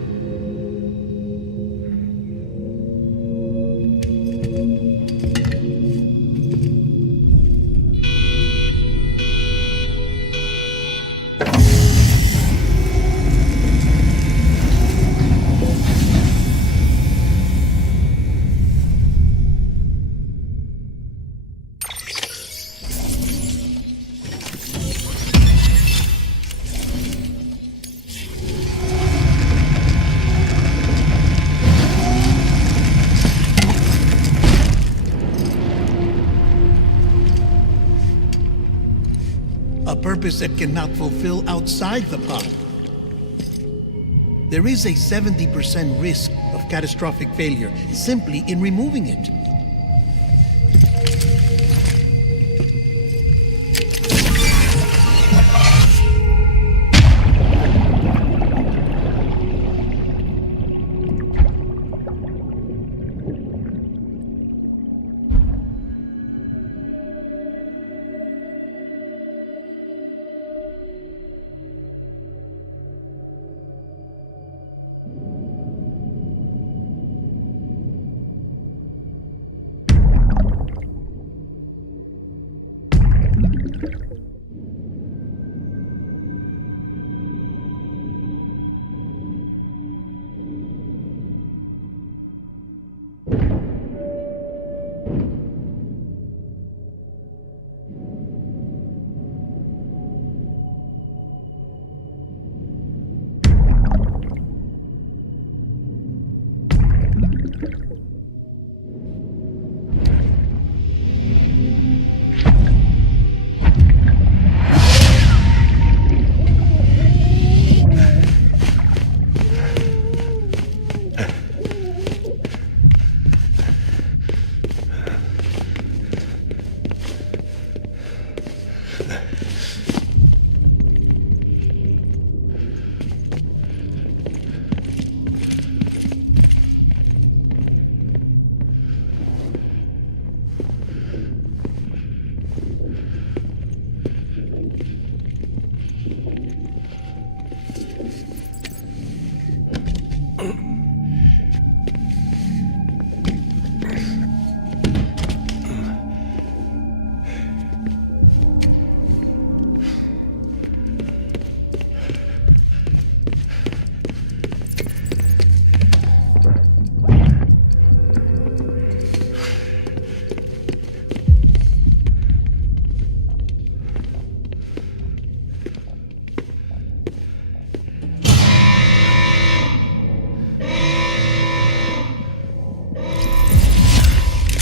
Purpose that cannot fulfill outside the pod. There is a 70% risk of catastrophic failure simply in removing it.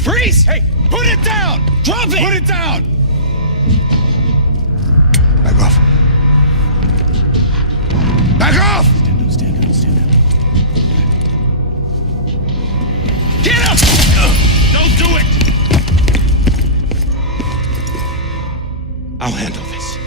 Freeze! Hey, put it down! Drop it! Put it down! Back off. Back off! Stand up. Get up! Don't do it! I'll handle this.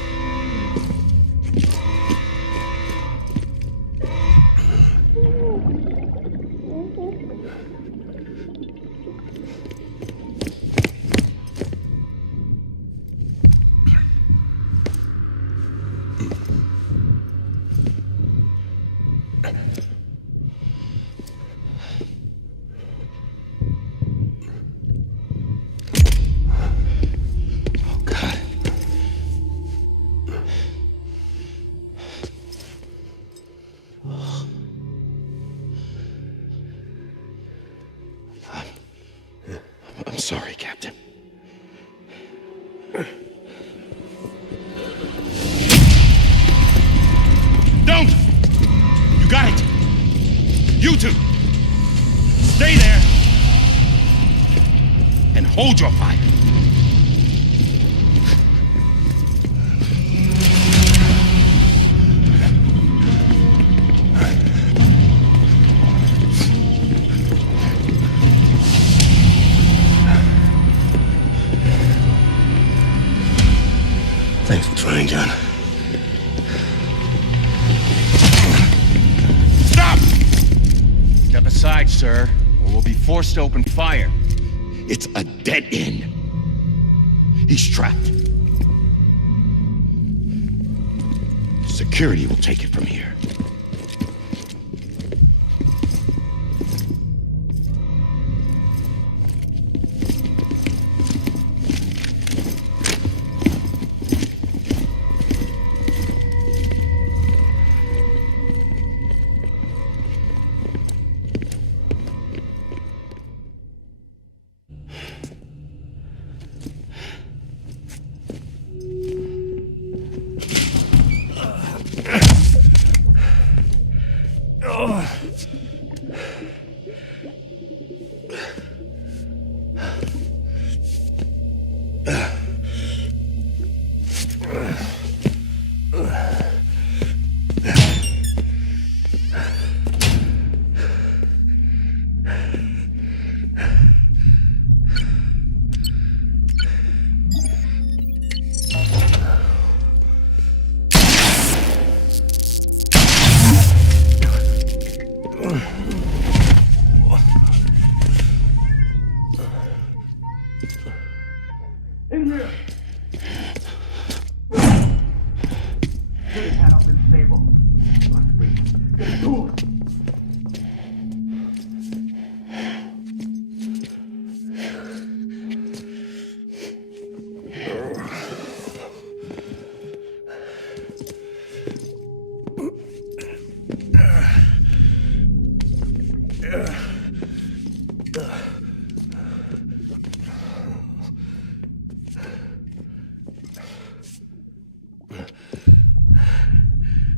I'm sorry, Captain. Don't! You got it! You two! Stay there! And hold your fire! Step aside, sir, or we'll be forced to open fire. It's a dead end. He's trapped. Security will take it from here.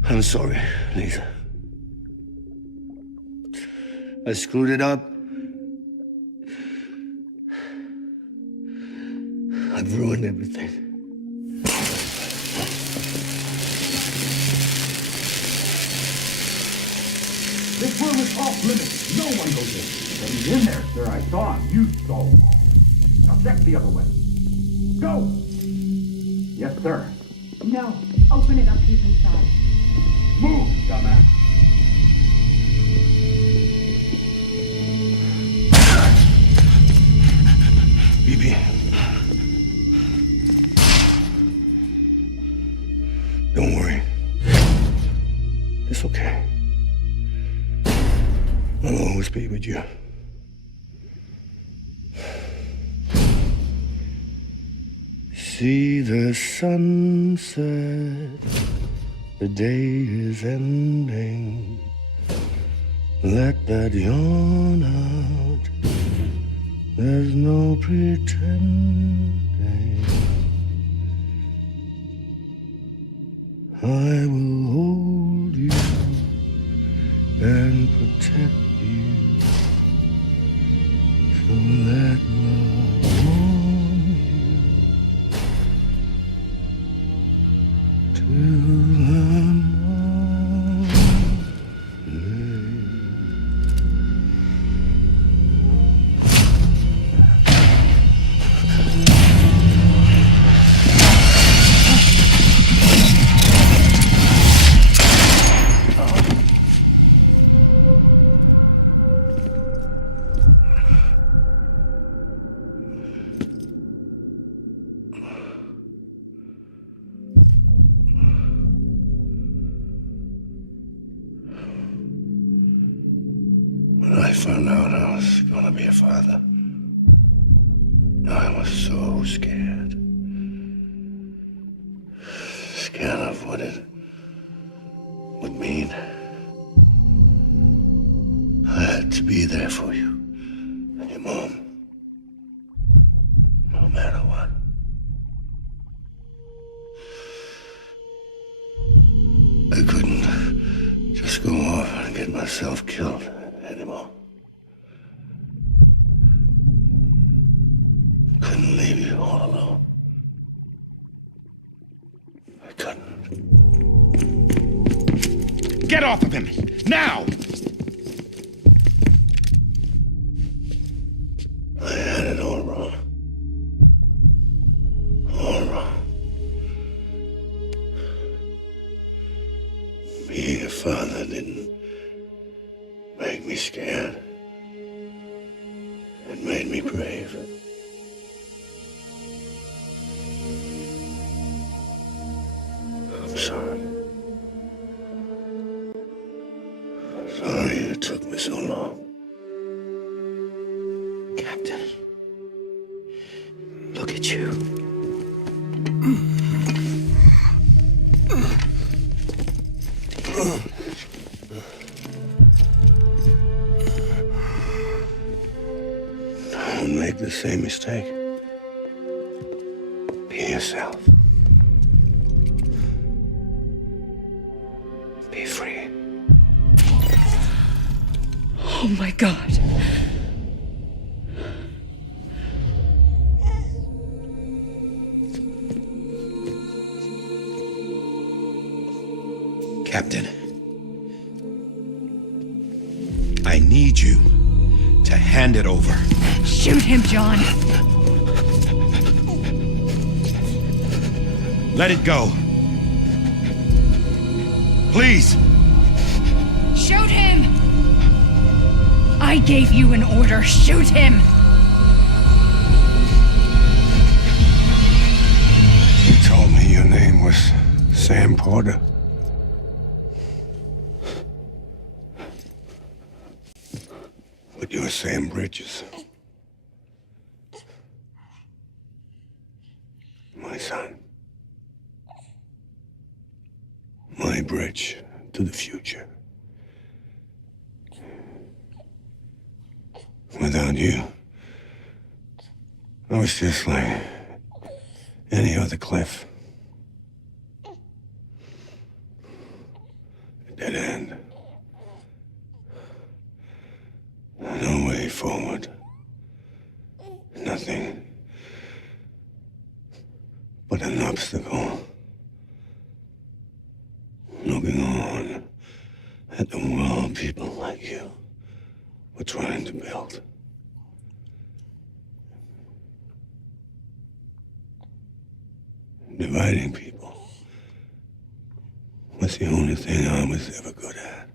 I'm sorry, Lisa. I screwed it up. I've ruined everything. This room is off limits. No one goes in. But he's in there, sir. I saw him. You saw him. Now check the other way. Go! Yes, sir. No. Open it up. He's inside. Move, dumbass. BB. Don't worry. It's okay. I'll always be with you. See the sunset. The day is ending. Let that yawn out. There's no pretending. I will hold you and protect you. So let love warm you till the When I found out I was gonna be a father, I was so scared. Scared of what it would mean. I had to be there for you and your mom, no matter what. I couldn't just go off and get myself killed anymore. Couldn't leave you all alone. I couldn't. Get off of him! Now! I had it all wrong. All wrong. Being a father didn't make me me scared. It made me brave. I'm sorry. I'm sorry it took me so long. Captain, look at you. Don't make the same mistake. Be yourself. Be free. Oh my God. Captain, I need you to hand it over. Shoot him, John. Let it go. Please. Shoot him! I gave you an order. Shoot him! You told me your name was Sam Porter. But you're Sam Bridges. My son. My bridge to the future. Without you, I was just like any other Cliff. A dead end. No way forward. Nothing but an obstacle. Looking on at the world people like you were trying to build. Dividing people was the only thing I was ever good at.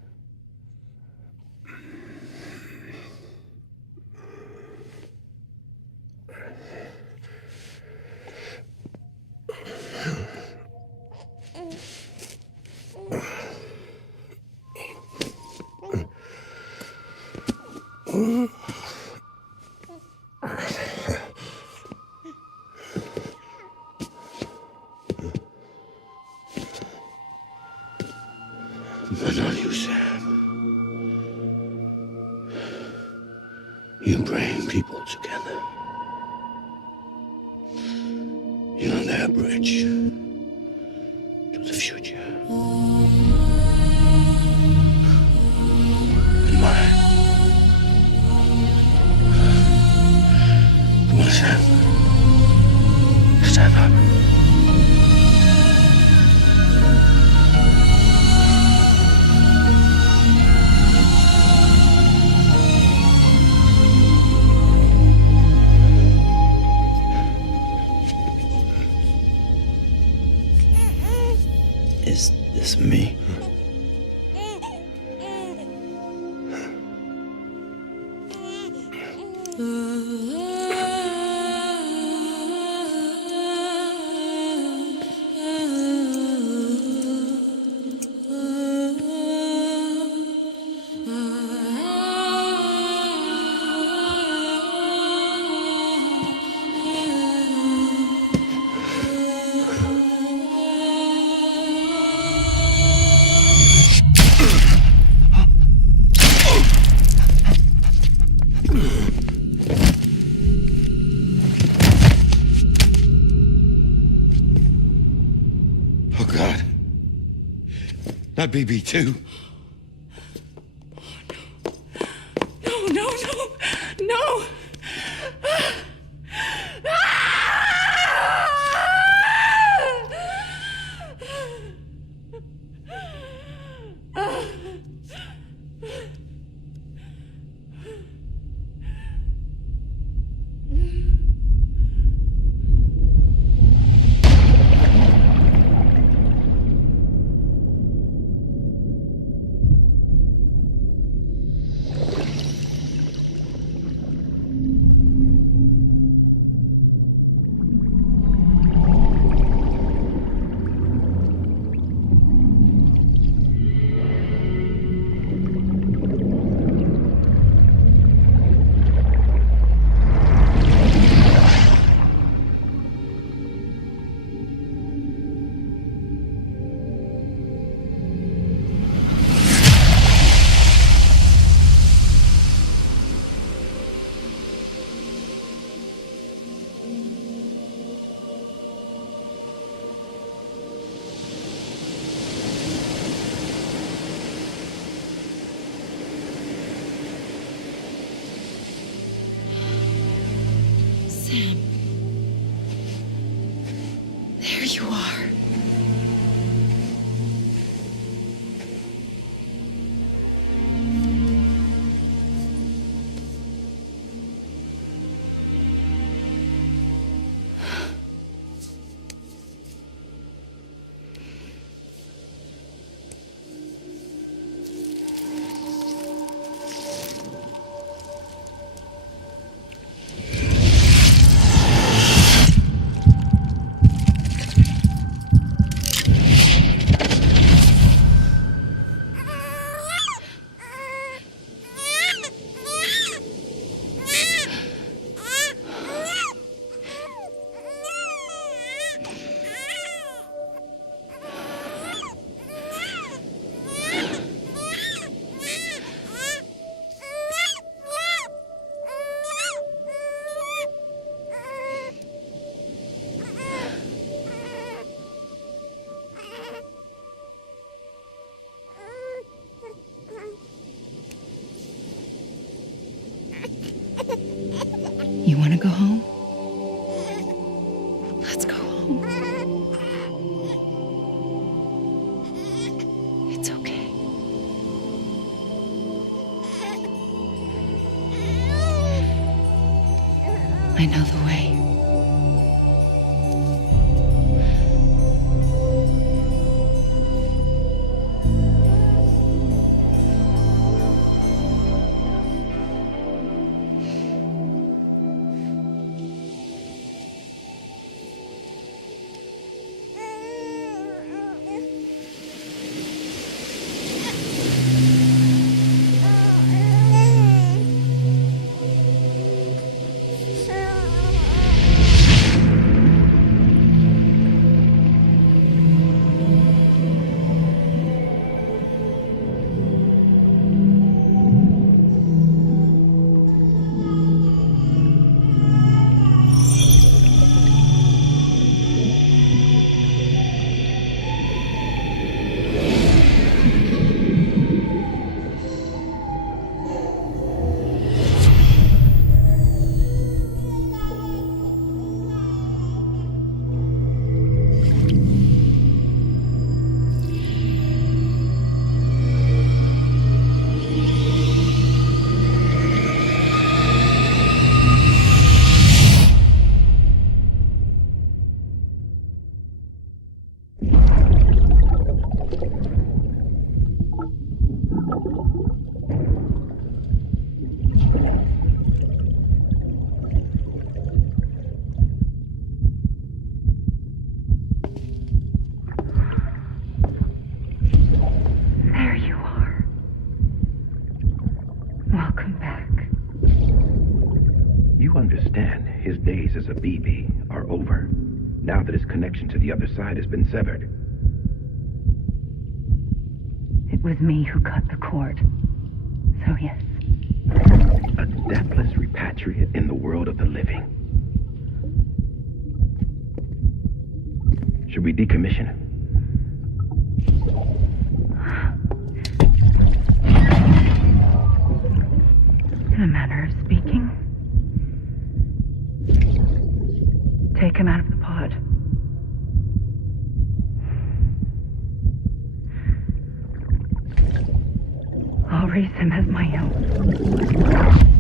But not you, Sam. You bring people together. You're their bridge to the future. And mine. Come on, Sam. Stand up. Is this me? Oh, God. Not BB2. No, no, no, no! you are. You want to go home? Let's go home. It's okay. I know the way. understand his days as a BB are over, now that his connection to the other side has been severed. It was me who cut the cord. So yes. A deathless repatriate in the world of the living. Should we decommission him? In a manner of speaking. Take him out of the pod. I'll raise him as my own.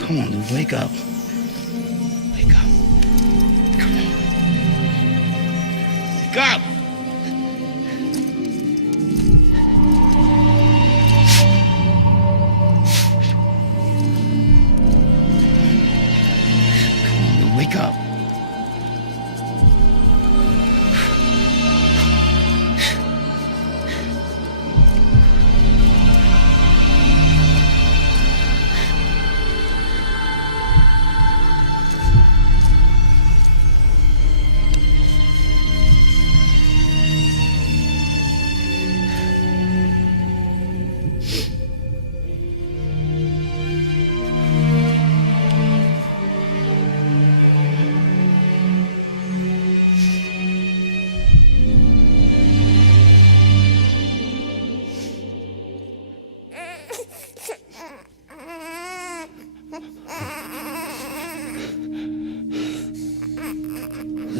Come on, Lou, wake up. Wake up. Come on. Wake up!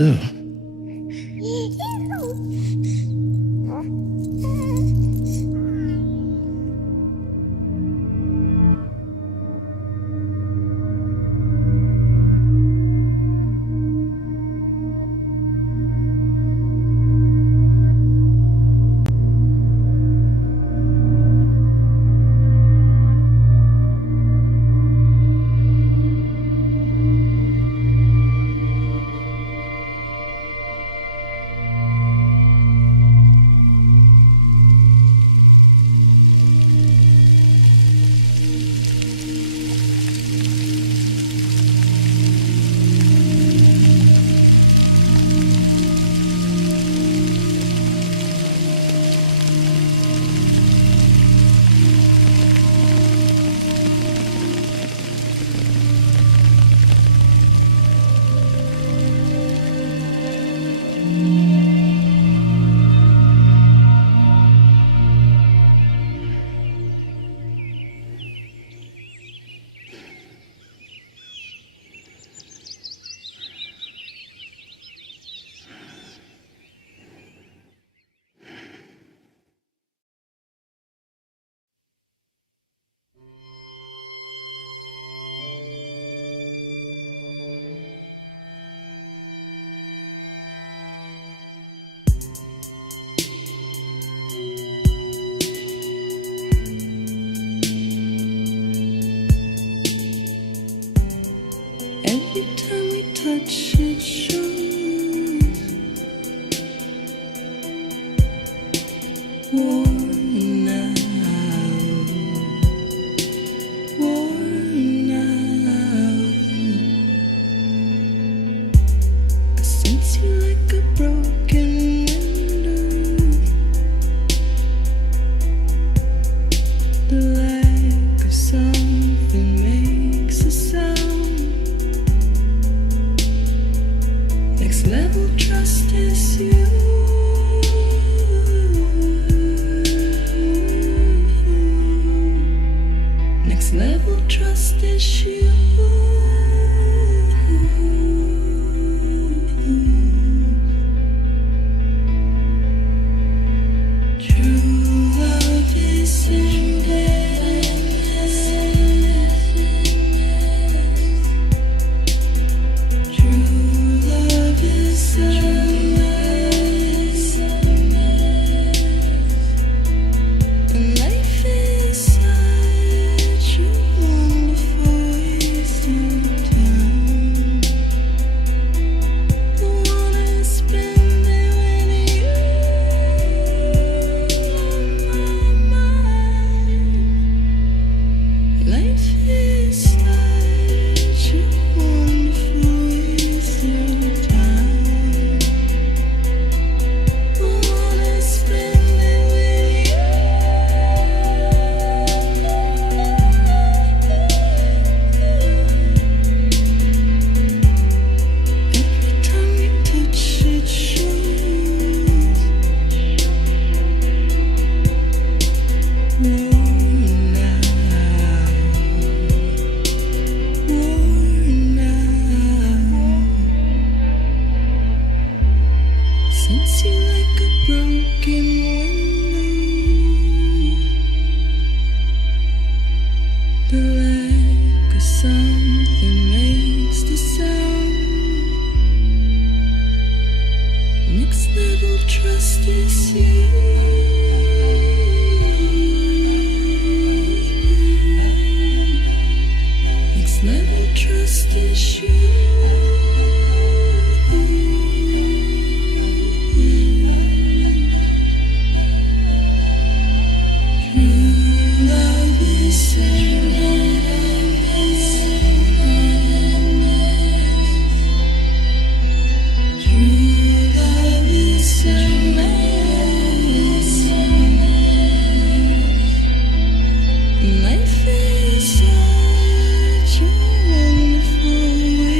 do. Every time we touch it shows worn out, worn out. I sense you like a broken window. The lack of something makes a sound. Next level trust is you. Next level trust is you. True love is endless. True love is endless. And life is such a wonderful waste of time. I wanna spend it with you on my mind. Life is such a wonderful waste of time. I wanna spend it with you. Every time we touch it shows worn out, worn out. Sense you like a broken window. The lack of something makes the sound. Next level trust is you. Next level trust is you. True love is endless. True love is endless. Life is such a wonderful way.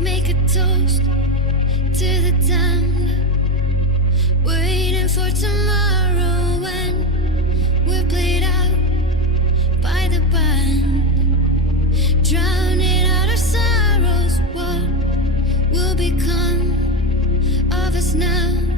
make a toast to the damned, waiting for tomorrow when we're played out by the band, drowning out our sorrows. What will become of us now?